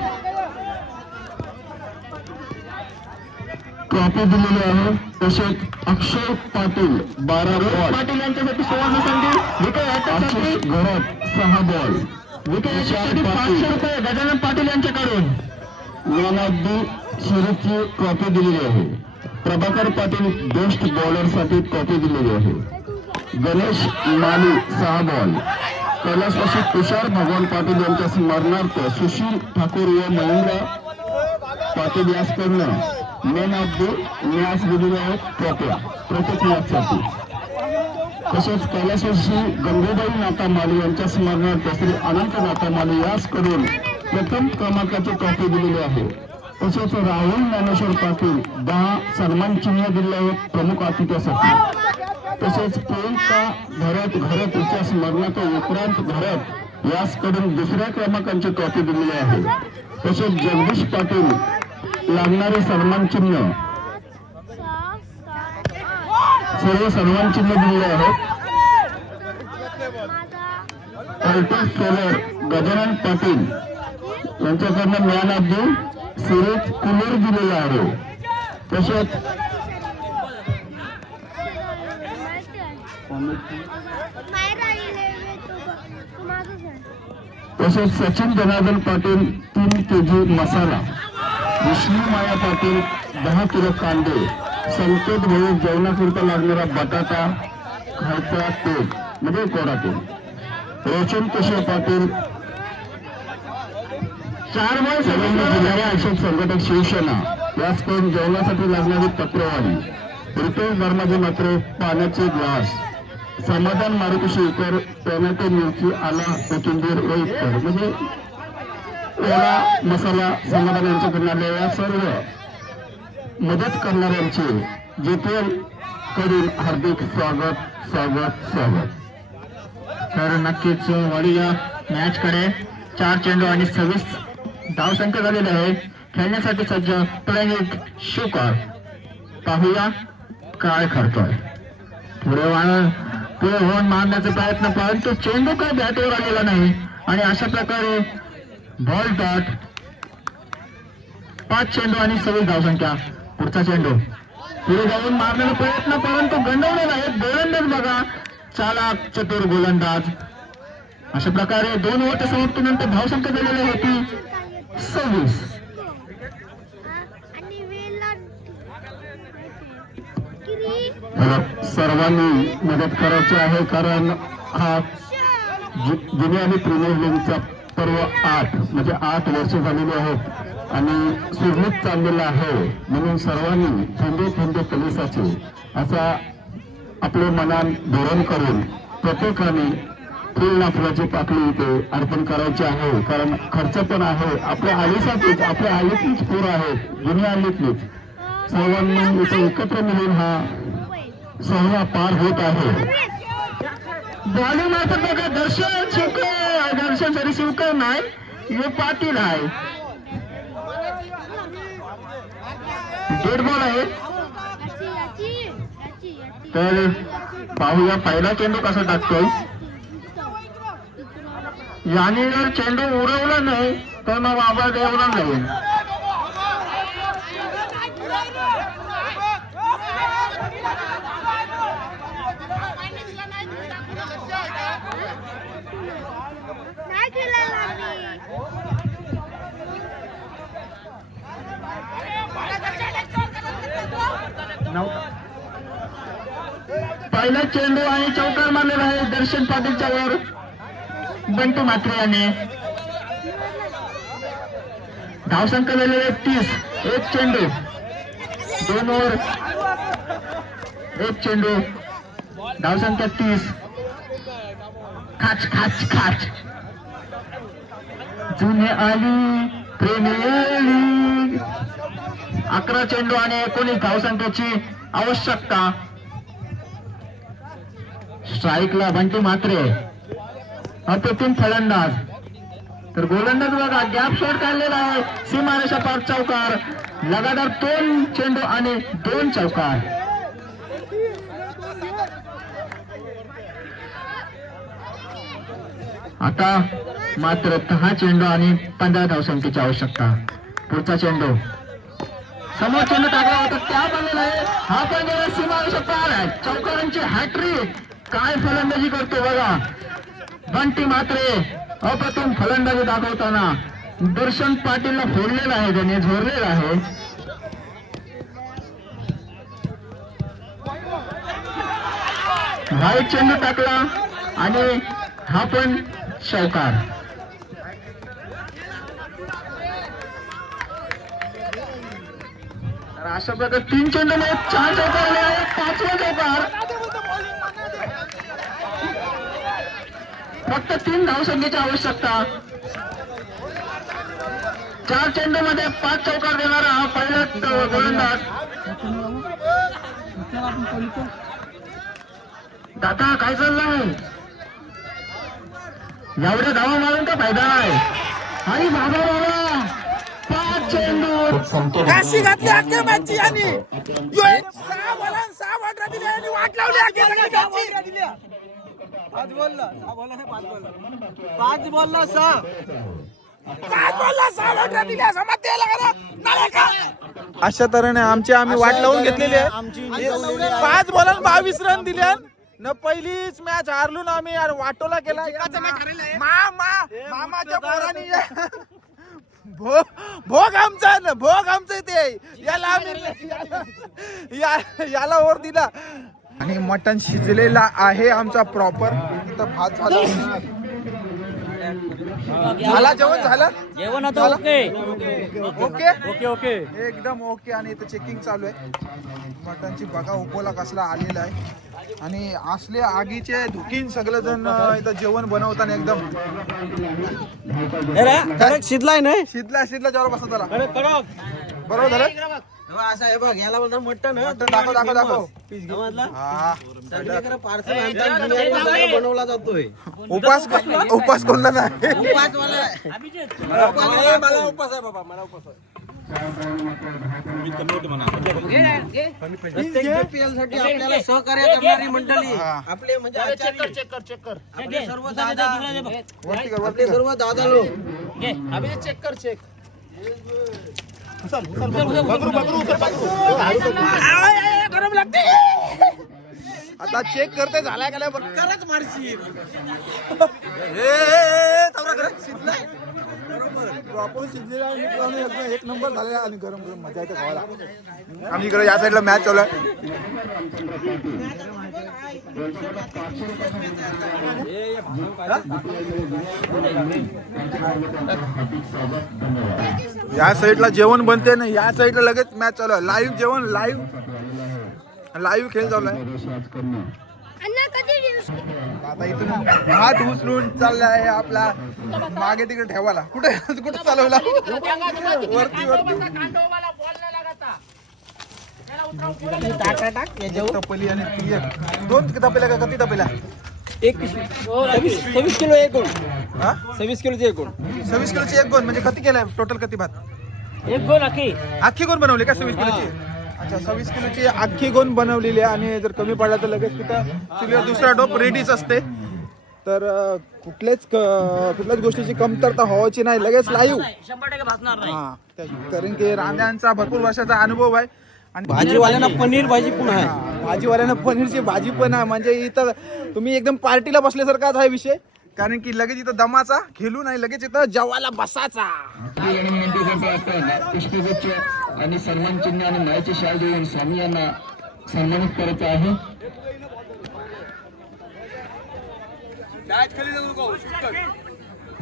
trophy दिलेली आहे. तसेच अक्षय पाटील 12 बॉल पाटील यांच्यासाठी सुवर्ण संधी विकेट घरात 6 बॉल विकेट 500 रुपये गजानन पाटील यांच्याकडून मॅन ऑफ द सिरीजची ट्रॉफी दिलेली आहे. प्रभाकर पाटील बेस्ट बॉलरसाठी ट्रॉफी दिलेली आहे. गणेश माली 6 बॉल. कैलासवासी तुषार भगवान पाटील यांच्या स्मरणार्थ सुशील ठाकूर व महेंद्र पाटील यासकडनं मॅन ऑफ द मॅच दिलेले आहेत ट्रॉफ्या प्रत्येक मॅचसाठी. तसेच कैलासवासी गंगूबाई नाता माली यांच्या स्मरणार्थ श्री अनंत नाता माली यासकडून प्रथम क्रमांकाची ट्रॉफी दिलेली आहे. तसेच राहुल ज्ञानेश्वर पाटील 10 सन्मान चिन्ह दिले आहेत प्रमुख अतिथ्यासाठी. तसेच प्रियंका घरात तिच्या स्मरणार्थ उपरांत घरात यासकडून दुसऱ्या क्रमांकाची ट्रॉफी दिलेली आहे. तसेच जगदीश पाटील लागणारे सन्मान चिन्ह सर्व सन्मान चिन्ह दिलेले आहेत. अल्टो सोलर गजानन पाटील यांच्याकडनं man of the series cooler दिलेला आहे. तसेच सचिन जनार्दन पाटील 3 kg मसाला. विष्णू माया पाटील 10 किलो कांदे. संकेत भाऊ जेवणाकरिता लागणारा बटाटा खायचा तेल म्हणजे कोरा तेल. रोशन किशोर पाटील 4 बॉल जिल्हा अशोक संघटक शिवसेना याचकडून जेवणासाठी लागणारी पत्रवाळी. रितेश धर्माजी मात्र पाण्याचे ग्लास. समाधान मारुती शेखर टोमॅटो मिरची आला कोथिंबीर व इतर म्हणजे ओला मसाला समाधान यांच्याकडून आलेल्या सर्व मदत करणाऱ्यांचे जेपेल कडून हार्दिक स्वागत. तर नक्कीच वळूया मॅच कडे. 4 चेंडू आणि 26 धावसंख्या झालेले आहे. खेळण्यासाठी सज्ज प्रणित शुकर. पाहूया काय करतोय. पुढे होऊन मारण्याचा प्रयत्न परंतु चेंडू काय बॅटवर आलेला नाही आणि अशा प्रकारे बॉल डॉट. 5 चेंडू आणि 26 धावसंख्या. पुढचा चेंडू पुढे जाऊन मारण्याचा प्रयत्न परंतु गंडवलेला आहे. गोलंदाज बघा चालाक चतुर गोलंदाज. अशा प्रकारे 2 ओव्हरच्या समाप्तीनंतर धावसंख्या झालेली होती 26. सर्वांनी मदत करायची आहे कारण हा जुन्या आणि प्रीमियर लीगचा पर्व 8 म्हणजे 8 वर्ष झालेली आहेत आणि सुरळीत चाललेला आहे. म्हणून सर्वांनी थेंबे कलेसाचे असा आपले मनात धोरण करून प्रत्येकाने फुल फुलाची पाकळी इथे अर्पण करायची आहे. कारण खर्च पण आहे. आपल्या आलीसाठीच आपल्या आलीतलीच पूर आहेत जुन्या आलीतलीच. सर्वांनी इथे एकत्र मिळून हा सोहळा पार होत आहे. बॉलिंग मारतात बघा दर्शन सरी शिवकर नाही हे पाटील आहे. डेड बॉल आहे. तर पाहूया पहिला चेंडू कसा टाकतोय. याने जर चेंडू उडवला नाही तर मग आवाज एवढा नाही. पहिला चेंडू आणि चौकार मारलेला आहे दर्शन पाटीलच्या वर बंटू म्हात्रे याने. धावसंख्या झालेले 30. 1 चेंडू 2 ओव्हर एक चेंडू, धावसंख्या 30. खाच खाच खाच, जुने आली प्रेमेली. 11 चेंडू आणि 19 धावसंख्येची आवश्यकता. स्ट्राईकला बंटी म्हात्रे, अप्रतिम फलंदाज. तर गोलंदाज बघा गॅप शॉट काढलेला आहे, सीमारेषा पार चौकार. लगातार 2 चेंडू आणि 2 चौकार. आता मात्र 10 चेंडू आणि 15 धावसंख्येची आवश्यकता. पुढचा चेंडू, समोर चेंडू टाकला होता त्या बनलेला आहे. हा पण गेला सीमारेषा पार. चौकारांची हॅट्रिक. काय फलंदाजी करतो बघा बंटी म्हात्रे. अप्रतिम फलंदाजी दाखवताना दर्शन पाटीलला फोडलेला आहे, त्याने झोरलेला आहे. वाईट चेंडू टाकला आणि हा पण चौकार. तर अशा प्रकारे 3 चेंडू मध्ये 4 चौकार आले आहेत. 5वा चौकार. फक्त 3 धावसंख्येची आवश्यकता. 4 चेंडू मध्ये 5 चौकार देणारा हा पहिला गोलंदाज. दादा काय चाललंय, एवढ्या धावा मारून का फायदा नाही. आणि बाबा बाबा 5 चेंडू काशी घातली अख्ख्या मॅचची आणि 6 बॉलांना 6 बॉल दिले आणि वाट लावली अख्ख्या मॅचची. 5 बॉलला 6 बॉल दिल्या. समजते का? अशा तऱ्हेने आम्ही वाट लावून घेतलेली आहे. 5 बॉलांना 22 रन दिले न. पहिलीच मॅच हारलो ना आम्ही. यार वाटोला केला मामाच्या पोरांनी. भोग आमचा ते याला आम्ही याला ओर दिला. आणि मटण शिजलेला आहे आमचा प्रॉपर. इथं भात झाला जेवण झालं. जेवण आता ओके ओके ओके ओके एकदम ओके. आणि इथं चेकिंग चालू आहे. मटणची बघा उपोला कसला आलेला आहे. आणि असले आगीचे धुकीन सगळे जण इथं जेवण बनवताना एकदम शिजलाय नाही शिजला जेव्हा बसा त्याला बरोबर झालं. असं आहे बघ, याला बोलतात मटण. दाखव हा बनवला जातोय. उपास कोणला नाही. मला उपास आहे बाबा, मला उपास आहे. साठी आपल्याला सहकार्य करणारी मंडळी आपले म्हणजे चेक कर आपले सर्व दादा लोक चेक कर. गरम लागते आता चेक करते झालाय का नाही. करच मारशील. प्रॉपर शिजलेला एकदम 1 नंबर झालेला. आणि गरम गरम मजा येते खावायला. आम्ही इकडे या साईडला मॅच चालू आहे. या साईडला जेवण बनते ना, या साईडला लगेच मॅच चालू आहे. लाईव्ह जेवण, लाईव्ह खेळ चालू आहे. आता इथून हात उचलून चाललाय आपला मागे तिकडे ठेवायला. कुठे चालवला वरती तपली. आणि ती 2 तपेल्या का किती तपेल्या. 26 किलो एकूण. 26 किलोचे एकूण. 26 किलोची 1 गोण म्हणजे किती केलाय टोटल किती भात. 1 गोल अख्खी गोण बनवली का 26 किलोची. अच्छा 26 किलोची अख्खी गोण बनवलेली आहे. आणि जर कमी पडला तर लगेच तिथं दुसरा डोप रेडीच असते. तर कुठल्याच गोष्टीची कमतरता व्हायची नाही. लगेच लाईव्ह 100% भासणार नाही. कारण की रांद्यांचा भरपूर वर्षाचा अनुभव आहे. आणि भाजीवाल्यांना पनीर भाजी पण आहे. भाजीवाल्यांना पनीरची भाजी पण आहे. म्हणजे इथं तुम्ही एकदम पार्टीला बसल्यासारखा हा विषय. कारण की लगेच इथं दमाचा खेळू नाही, लगेच इथं जेवायला बसाचा. पुष्पगुच्छ आणि सन्मान चिन्ह आणि न्यायाची शाल देऊन स्वामी यांना सन्मानित करायचं आहे.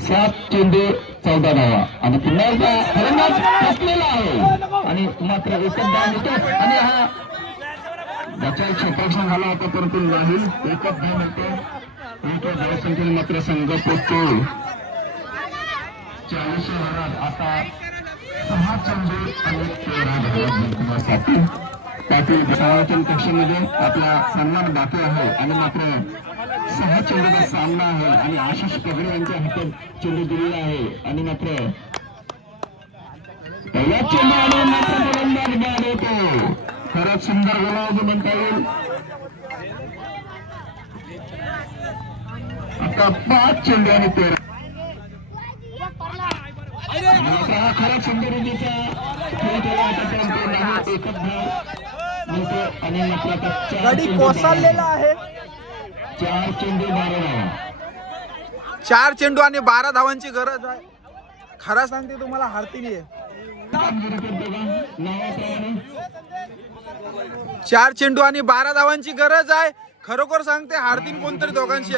7 चेंडू 14 धावा. आणि पुन्हा एकदा फलंदाज फसलेला आहे. आणि मात्र एकच धाव मिळतो. आणि हा त्याच्या क्षेत्ररक्षण झाला होता परंतु नाही. एकच धाव मिळते. एक धावसंख्येने मात्र संघ पोचतो 40 रनात. आता 6 चेंडू आणि 13 धावा जिंकण्यासाठी पाटील समालोचन कक्षेमध्ये आपला सामना बाकी आहे आणि मात्र 6 चेंडूचा सामना आहे आणि आशिष पगडे यांच्या हातात चेंडू दिलेला आहे आणि मात्र पहिला चेंडू आणि मात्र गोलंदाज बाद होतो. खरंच सुंदर गोलंदाज म्हणता येईल. आता 5 चेंडू आणि 13. हा खरंच सुंदर रीतीचा खेळ केला होता. एकच धाव मिळते आणि मात्र गडी कोसळलेला आहे. 4 चेंडू 12 धावा. 4 चेंडू आणि 12 धावांची गरज आहे. खरा सांगते तुम्हाला हारतील आहे. 4 चेंडू आणि 12 धावांची गरज आहे. खरोखर सांगते हारतील कोणतरी दोघांशी.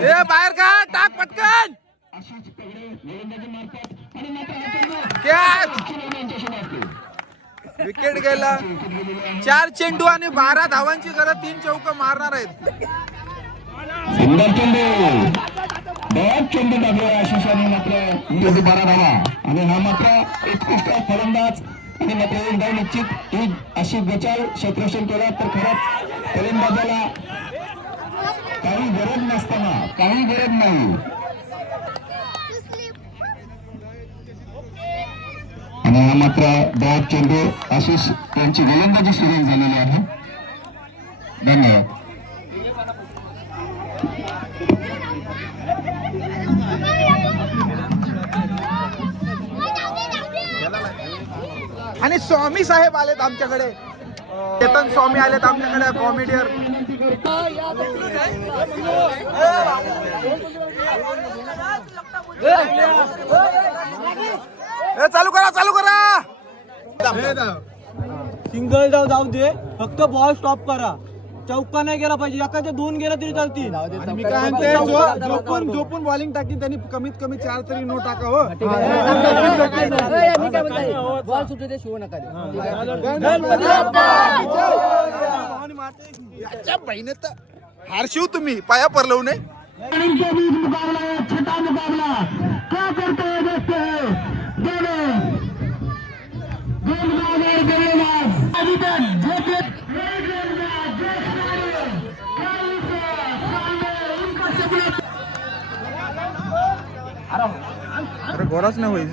ए बाहेर का टाक पटकन. विकेट गेला. 4 चेंडू आणि 12 धावांची गरज. 3 चौका मारणार आहेत. सुंदर चेंडू 2 चेंडू टाकले आशिषाने मात्र 12 धावा आणि हा मात्र उत्कृष्ट फलंदाज आणि मात्र एक धाव निश्चित. ही अशी बचाव क्षेत्ररक्षण केला तर खरंच फलंदाजाला काही गरज नसताना काही गरज नाही. आणि हा मात्र 2 चेंडू आशिष यांची गोलंदाजी सुरू झालेली आहे. धन्यवाद. आणि स्वामी साहेब आलेत आमच्याकडे. चेतन स्वामी आलेत आमच्याकडे. कॉमेडियन चालू करा चालू करा. सिंगल डाव जाऊ दे, फक्त बॉल स्टॉप करा. चौका नाही गेला पाहिजे. एखाद्या 2 गेला तरी चालतील. मी काय म्हणते जो पण बॉलिंग टाकी त्यांनी कमीत कमी 4 तरी नो टाकावं. बॉल सुटू दे, शिव नका बहिणीत हारशिव तुम्ही पाया परलवू नये. छठा मुकाबला क्या करते हैं देखते हैं. अरे गोराच नाही होईल.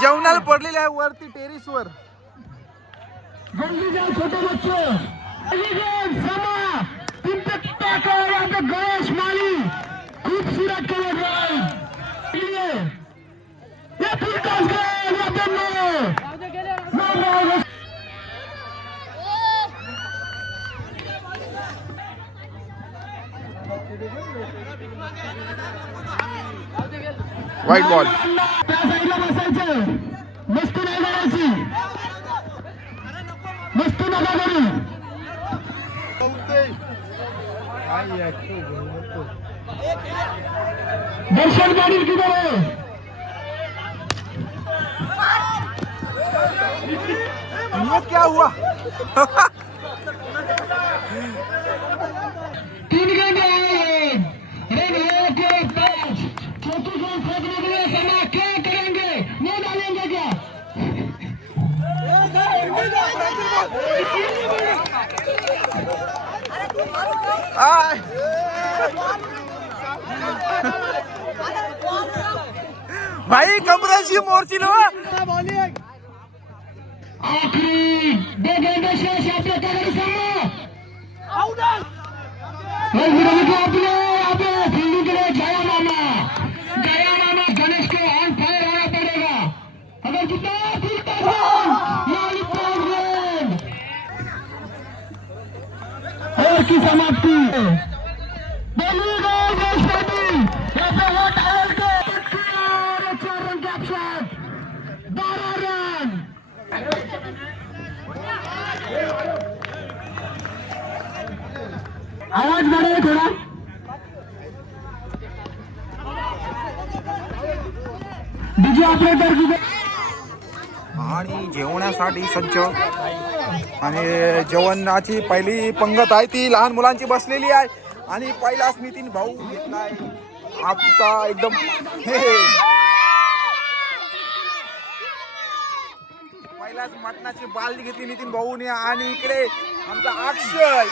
जेवणाला पडलेले आहे वरती टेरिस वर. जल्दी जाओ छोटे बच्चे. गणेश माली खूबसूरत व्हाईट बॉल. त्या साईडला बसायचं. मस्ती नाही करायची. मस्ती नका करू. दर्शन पाटील किधर है. ये क्या हुआ. 3 गेंद हैं. रन है कोई 5. चौथी गेंद फेंकने के लिए समय क्या करेंगे. नहीं डालेंगे क्या. भाई कमराची मोर्ची लो. आखरी 2 गेंद शेष आपल्या त्याकडे सामना. आपल्या फिल्डिंगकडे जया मामा गणेश को ऑन फायर होना पड़ेगा. अगर जितना और की समाप्ति. आवाज बढ़े थोड़ा. आणि जेवणासाठी सज्ज आणि जेवणाची पहिली पंगत आहे ती लहान मुलांची बसलेली आहे आणि पहिलाच नितीन भाऊ घेतलाय आमचा एकदम पहिलाच मटणाची बालदी घेतली नितीन भाऊने आणि इकडे आमचा अक्षय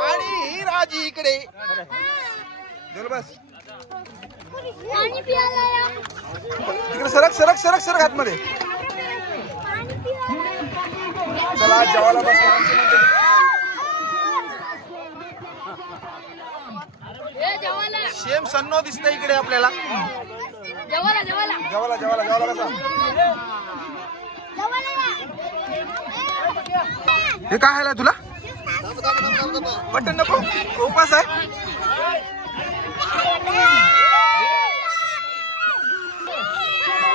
आणि ही राजी इकडे बस तिकडे सरक सरक सरक सरक आतमध्ये चला जेवायला बस शेम सन्नो दिसतंय इकडे आपल्याला जेवायला जेवायला जेवायला कसा हे काय आहे तुला बटन नको उपास आहे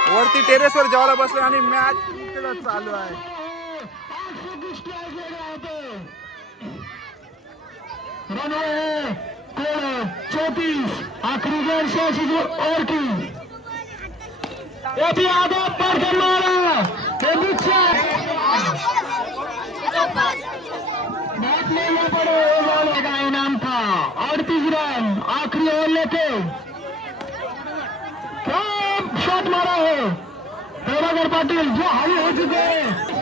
वरती टेरेसवर जेवायला बसले आणि मॅच इकडे चालू आहे आखिरी गेंद से और की ये भी आधा पर मारा बैट लेना पड़ेगा इनाम था 38 रन आखिरी ओवर लेके क्या शॉट मारा है हेमागर पाटिल जो हावी हो चुके हैं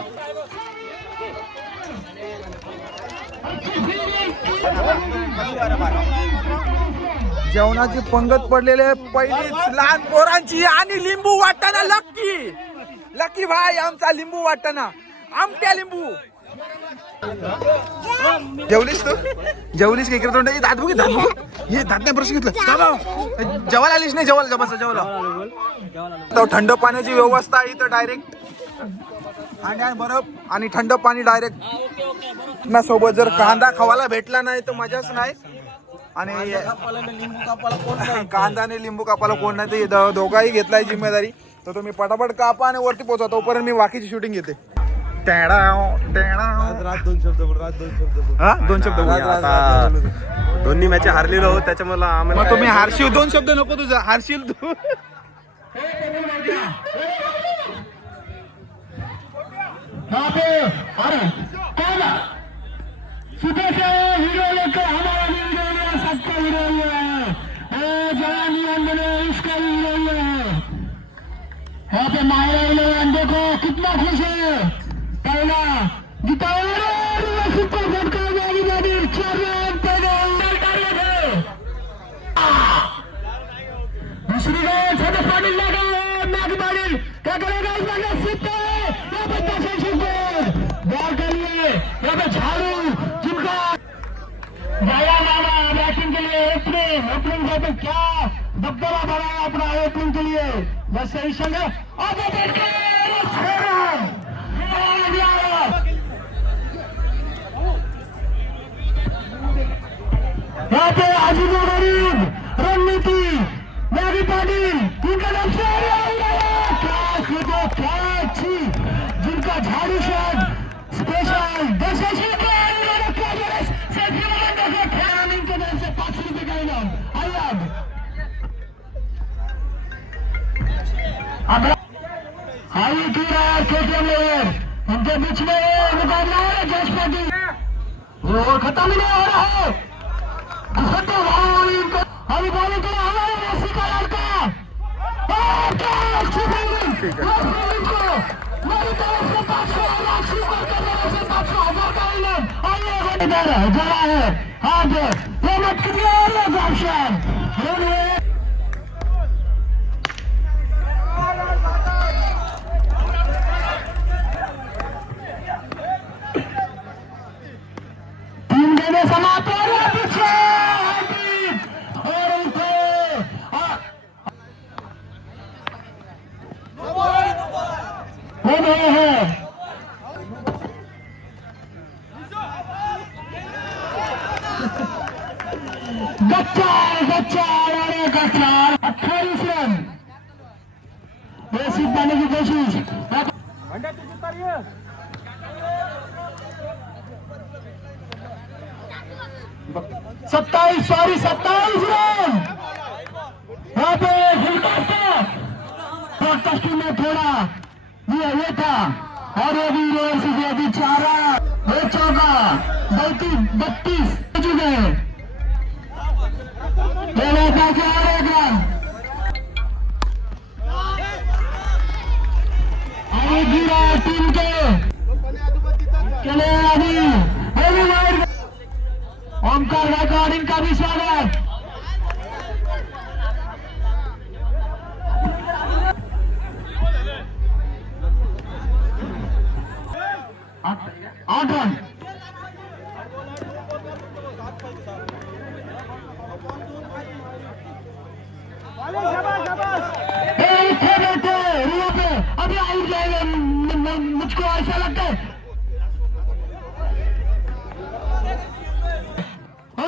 जेवणाची पंगत पडलेले पहिलीच लहान पोरांची आणि लिंबू वाटताना लकी भाई आमचा लिंबू वाटताना आमट्या लिंबू जेवलीस तू जेवलीस का इकडे तोंडाची दात बघ हे दात नाही प्रश्न घेतलं जेवायला आलीस नाही जेवायला थंड पाण्याची व्यवस्था आहे इथं डायरेक्ट आणि बरफ आणि थंड पाणी डायरेक्ट ना सोबत जर कांदा खावायला भेटला नाही तर मजाच नाही आणि कांदा आणि लिंबू कापाला कोण नाही तर दोघाही घेतलाय जिम्मेदारी तर तुम्ही पटापट कापा आणि वरती पोहोचा तोपर्यंत मी बाकीची शूटिंग घेते दोन शब्द दोन्ही मॅच हारलेलो आहोत त्याच्यामुळे मग तुम्ही हारशील दोन शब्द नको तुझा हारशील तू सुबह से हीरो लेकर हमारा हीरो सबका हीरो है जवानी इसका हीरो है यहाँ पे माहिरा देखो कितना खुश है पहला सुपर झटका दूसरी गेंद छोटे पाटिल मैगी पाटिल क्या करेगा बॉल के लिए यहाँ पे झाड़ू जिनका गया मामा बैटिंग के लिए ओपनिंग से तो क्या दबदबा बढ़ाया अपना ओपनिंग के लिए बस सही संग यहाँ पे आजीबो गरीब रणनीति मैगी पाटिल इनका नाम से क्या अच्छी जिनका झाड़ू शॉट स्पेशल 10 के नाम से 500 रुपए का इनाम हाई की केटीएम लेयर उनके बीच में मुकाबला है जश पाटिल वो खत्म ही नहीं हो रहा है अभी बॉलिंग करो हमारे मेसी का लड़का मेरी तरफ से 500 लाख सुपर के तरफ से 500,000 का इनाम आइए जरा है आज ये मत कीजिए ऑप्शन तीन गेंदें समाप्त हो रहे पीछे और हो गए हैं गच्चा 28 रन ये सीट पाने की कोशिश 27 रन यहाँ पे टीम में थोड़ा ये था और अभी अभी 4 एक चौका 32 चुके हैं और एक रन अभी गिरा टीम के चले अभी ओमकार गायकवाड़ इनका भी स्वागत आठ रन अभी आउट जाएगा मुझको ऐसा लगता है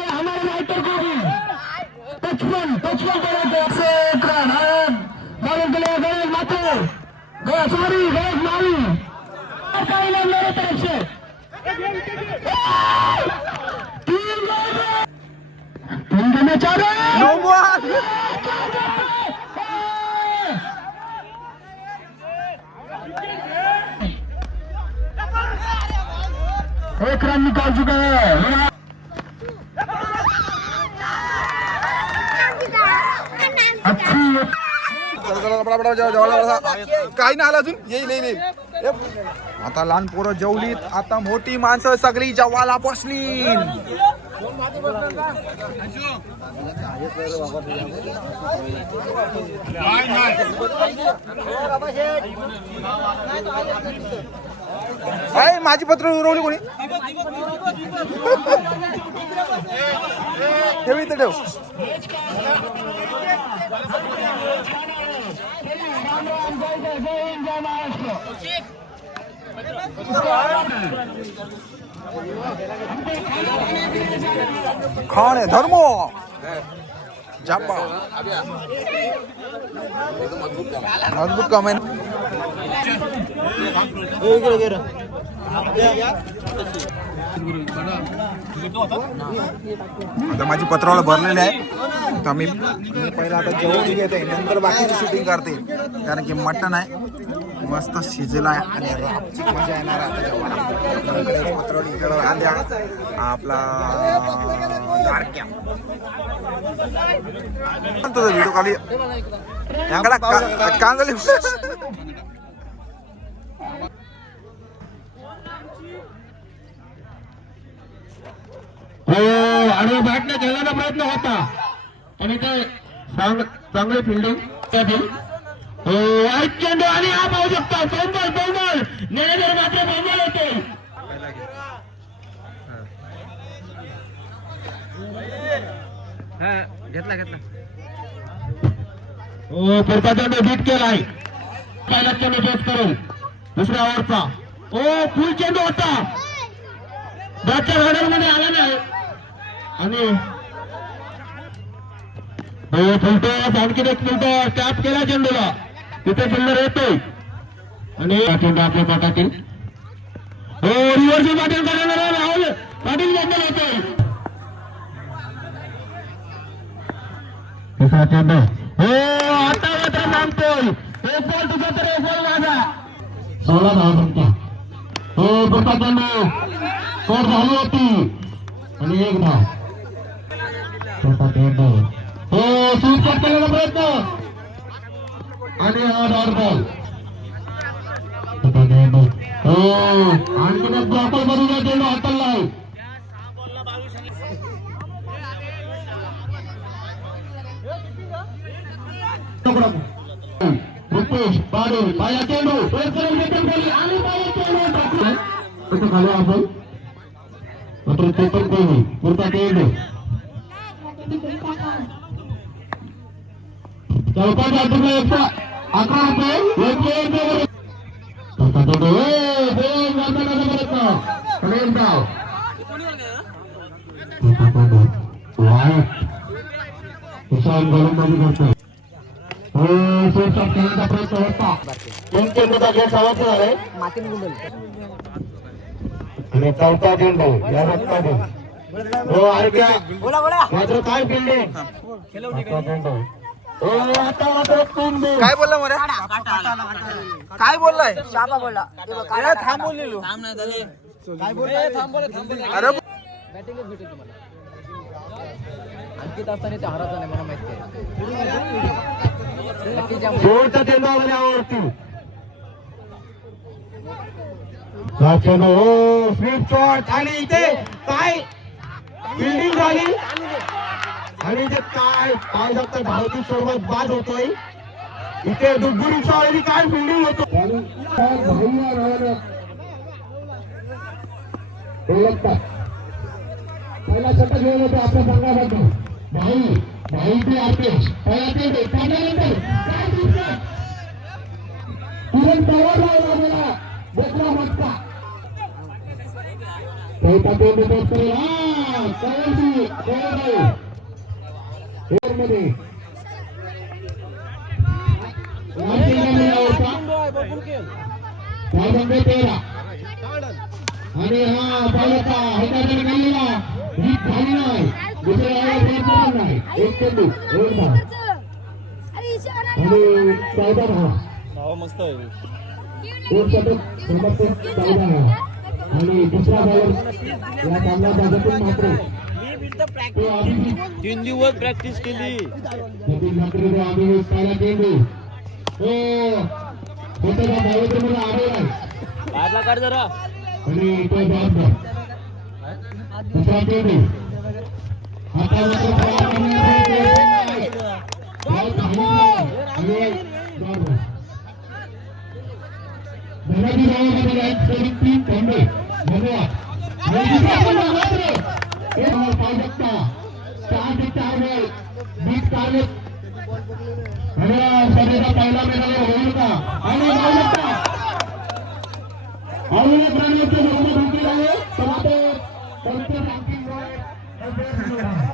हमारे राइटर को भी 55 से एक रन बॉलिंग के लिए गणेश माथुर सॉरी गणेश माली मेरे तरफ से 3 में 4 एक रन निकाल चुके हैं काही नाही आला अजून येईल आता लहान पोरं जेवलीत आता मोठी माणसं सगळी जेवायला बसली माझी पत्र उरवली कोणी ठेव इथं ठेव खाणे धर्म जापा मजबूत काम आहे आता माझी पत्रावळ भरलेली आहे तर मी पहिला आता जेवण घेते नंतर बाकीची शूटिंग करते कारण की मटण आहे मस्त शिजला आहे आणि रापची मजा येणार आता जेवणाला पत्रावळ इकडं आल्या आपला दारक्या व्हिडिओ खाली यांकडा कांगली हो आणि बॅटने खेळण्याचा प्रयत्न होता आणि ते चांगली फिल्डिंग वाईट चेंडू आणि हा पाहू शकता बॉल नेणेकर मात्र बॉल होते घेतला हो पुढचा चेंडू बीट केलाय पहिला चेंडू फेस करून दुसऱ्या ओव्हरचा ओ फुल चेंडू होता बॅटच्या घड्याळमध्ये आला नाही आणि फुलटॉस आणखीन एक फुलटॉस टॅप केला चेंडूला तिथे फिल्डर येतोय आणि चेंडू आपल्या पाठातील हो रिव्हर्स पाटील करणार राहुल पाटील बद्दल येतोय तिसरा चेंडू हो आता मात्र मानतोय एक बॉल तुझा तर एक बॉल माझा 16 धावा संख्या हो पुढचा चेंडू स्कोर झाली होती आणि एक धाव छोटा चेंडू हो स्वीप केलेला प्रयत्न आणि हा डॉट बॉल छोटा चेंडू हो आणखी एक ब्लॉकर बरोबर चेंडू हाताळला आहे रुपेश पाटील पाया चेंडू आणि पाया चेंडू कसं खाली आपण मात्र ते पण कोणी पुढचा चेंडू चौकाच्या अडचणला 111 रुपये चौथा चेंडू कुशाल गोलंदाजी करतो खेळण्याचा प्रयत्न होता 3 चेंडूचा खेळ समाप्त झालाय आणि चौथा चेंडू या षटकातील हो ऐका मात्र काय फिल्डिंग हो आता मात्र फिल्डिंग काय बोलला मोरे काय बोललाय शापा बोलला थांबवलेलो अरे शेवटचा चेंडू आवडती स्वीप शॉट आणि इथे काय फिल्डिंग झाली आणि इथे काय पाय जागता धावती सर्वात बाद होतोय इथे दुग्गुरीच्या वेळी काय फिल्डिंग होतो पहिला षटक घेऊन होतो आपल्या संघाबद्दल भाई ते आतेश पहिला चेंडू त्यानंतर काय दिसतं तुरंत पवार लावला गेला दुसरा मटका चौथा चेंडू टोच करेल मध्ये आणि हा पालका हाताने गेलेला हिट झाली नाही दुसऱ्या वेळेला नाही एक चेंडू एक धाव आणि 14 धावा मस्त आहे दोन षटक समर्थ 14 धावा आणि दुसरा बॉलर या चांगल्या भागातून मात्र 3 दिवस प्रॅक्टिस केली मात्र आम्ही पहिला चेंडू हो स्वतःच्या बायोमध्ये आलेला आहे बाहेरला काढ जरा आणि तो बाद दुसरा चेंडू आता पहिला मेडल होईल का आणि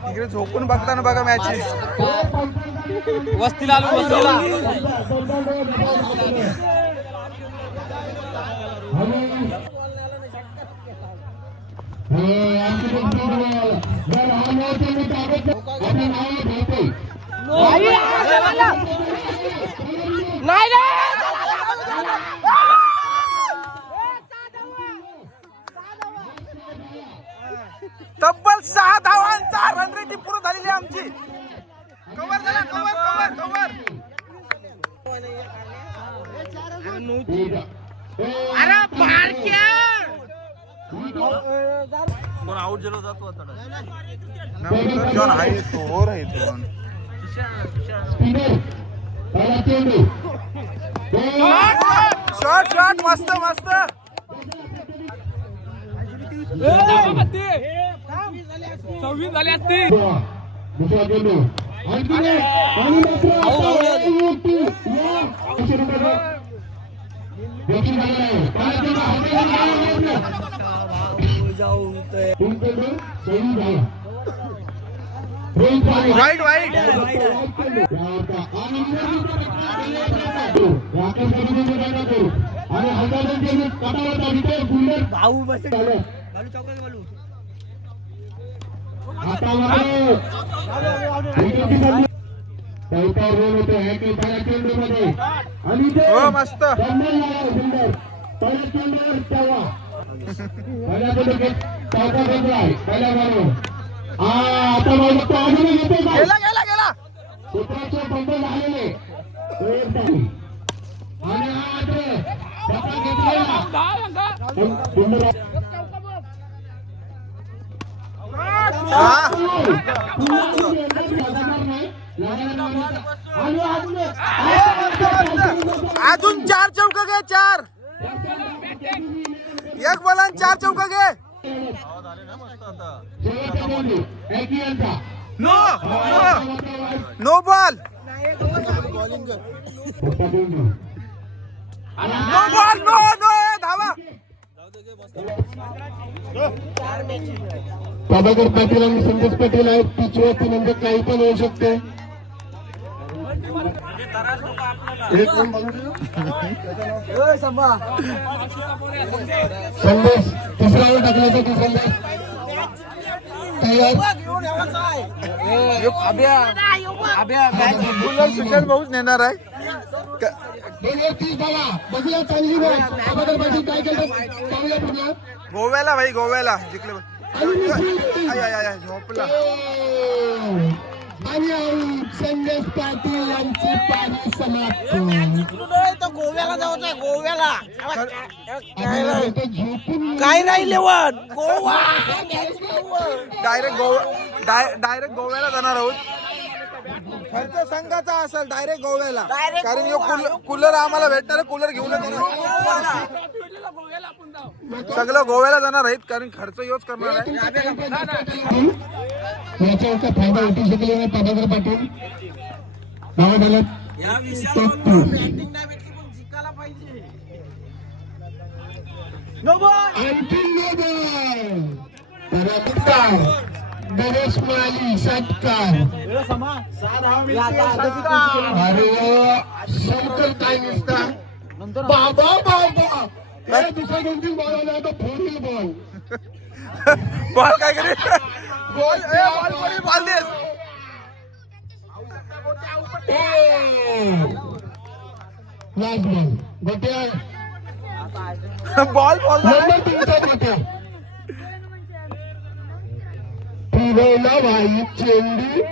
तिकडे झोपून बघताना बघा मॅच वस्तीला आलो वस्तीला तब्बल 6 धावांचा रणनीती पूर्ण झालेली आहे आमची कव्हर झाला कव्हर अरे बारक्या कोण आउट झालो जातो आता जॉन आहे तो आहे तो शॉट मस्त सव्वीस झाले असते दुसरा चेंडू वाईट आणि हजारांचे काटावरचा गुंडर भाऊ बस आता चौथा रोल होतो पहिल्या चेंडूमध्ये आणि हो मस्त सुंदर पहिल्या चेंडूवर तेव्हा पहिल्या चेंडू चौथा चेंडू आहे पहिल्या बरोबर आता बघतो अजूनही येते का गेला सूत्राचे बंद झालेले आणि हा घेतलेला सुंदर अजून 4 चौका घे 4 एक बॉलान 4 चौका घे नो बॉल नो धावा प्रभाकर पाटील आणि संदेश पाटील आहेत पिचवरती म्हणजे काही पण होऊ शकते संदेश तिसऱ्यावर टाकण्यासाठी संदेश सुशांत भाऊच नेणार आहे. 2:30 धावा. बघूया चांगली वेळ. अगोदर बाजू काय केलं पाहूया पुन्हा. गोव्याला भाई गोव्याला जिंकले. झोपला आणि आऊट संदेश पाटील यांची पाणी समाप्त. गोव्याला जायचं गोव्याला झोपून काय नाही लेवण गोवा डायरेक्ट गोव्याला जाणार आहोत. खर्च संघाचा असेल डायरेक्ट गोव्याला. कारण यो कूलर आम्हाला भेटणार. कूलर घेऊन सगळं गोव्याला जाणार आहेत. कारण खर्च योच करणार आहे. याचा फायदा उठू शकले नाही प्रभाकर पाटील. नाव झालं अंतिम गणेश माली षटकार. अरे शंकर काय निसता बाबा बाबा दुसरा 2-3 बॉल आला तर 4 बॉल. बॉल काय करे बॉल देस. लास्ट बॉल गोट्या बॉल नंबर 3चा गोट्या. त्रिवेला वाई चेंडू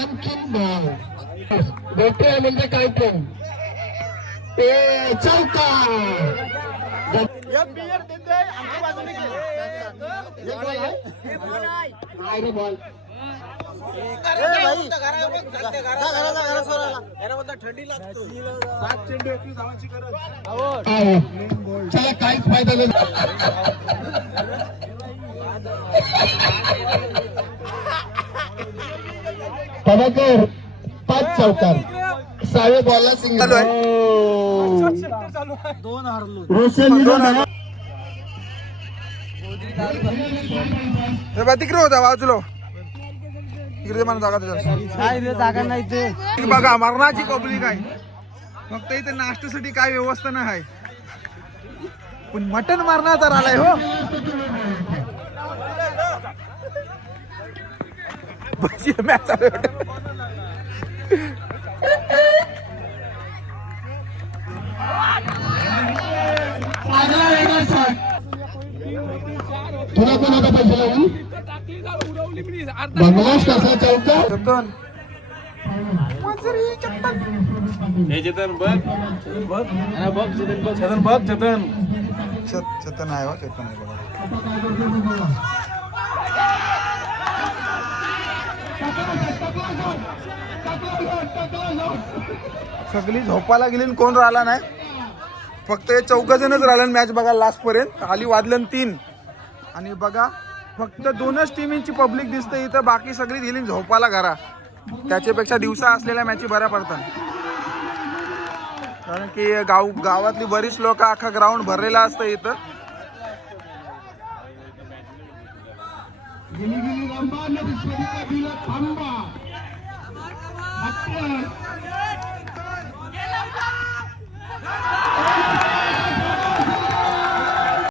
आणखीन बॉल. गोट्या म्हणजे काय पण चौका. काय रे बॉल. थंडी लागतो. चला काहीच फायदा नाही. प्रभाकर 5 चौकार. 6व्या बॉलला सिंगल. रोशन तिकडे होता बाजूला. इकडे मला जागा नाही ते बघा. मरणाची पब्लिक आहे. फक्त इथे नाश्त्यासाठी काय व्यवस्था नाही आहे. पण मटण मारण्याचा आलाय हो. मॅच तुला कोणाचा पैसा लावून बंगलाच कसा चौका. चेतन आहे हो. चेतन आहे बघा. सगळी झोपायला गेली आणि कोण राहिला नाही. फक्त हे 4 जणच राहिलं मॅच बघा लास्ट पर्यंत. खाली वाजलं 3 आणि बघा फक्त 2च टीमची पब्लिक दिसते इथं. बाकी सगळी गेली झोपायला घरा. त्याच्यापेक्षा दिवसा असलेल्या मॅची बऱ्या पडतात. कारण की गावातली बरीच लोक अख्खा ग्राउंड भरलेला असतं इथं.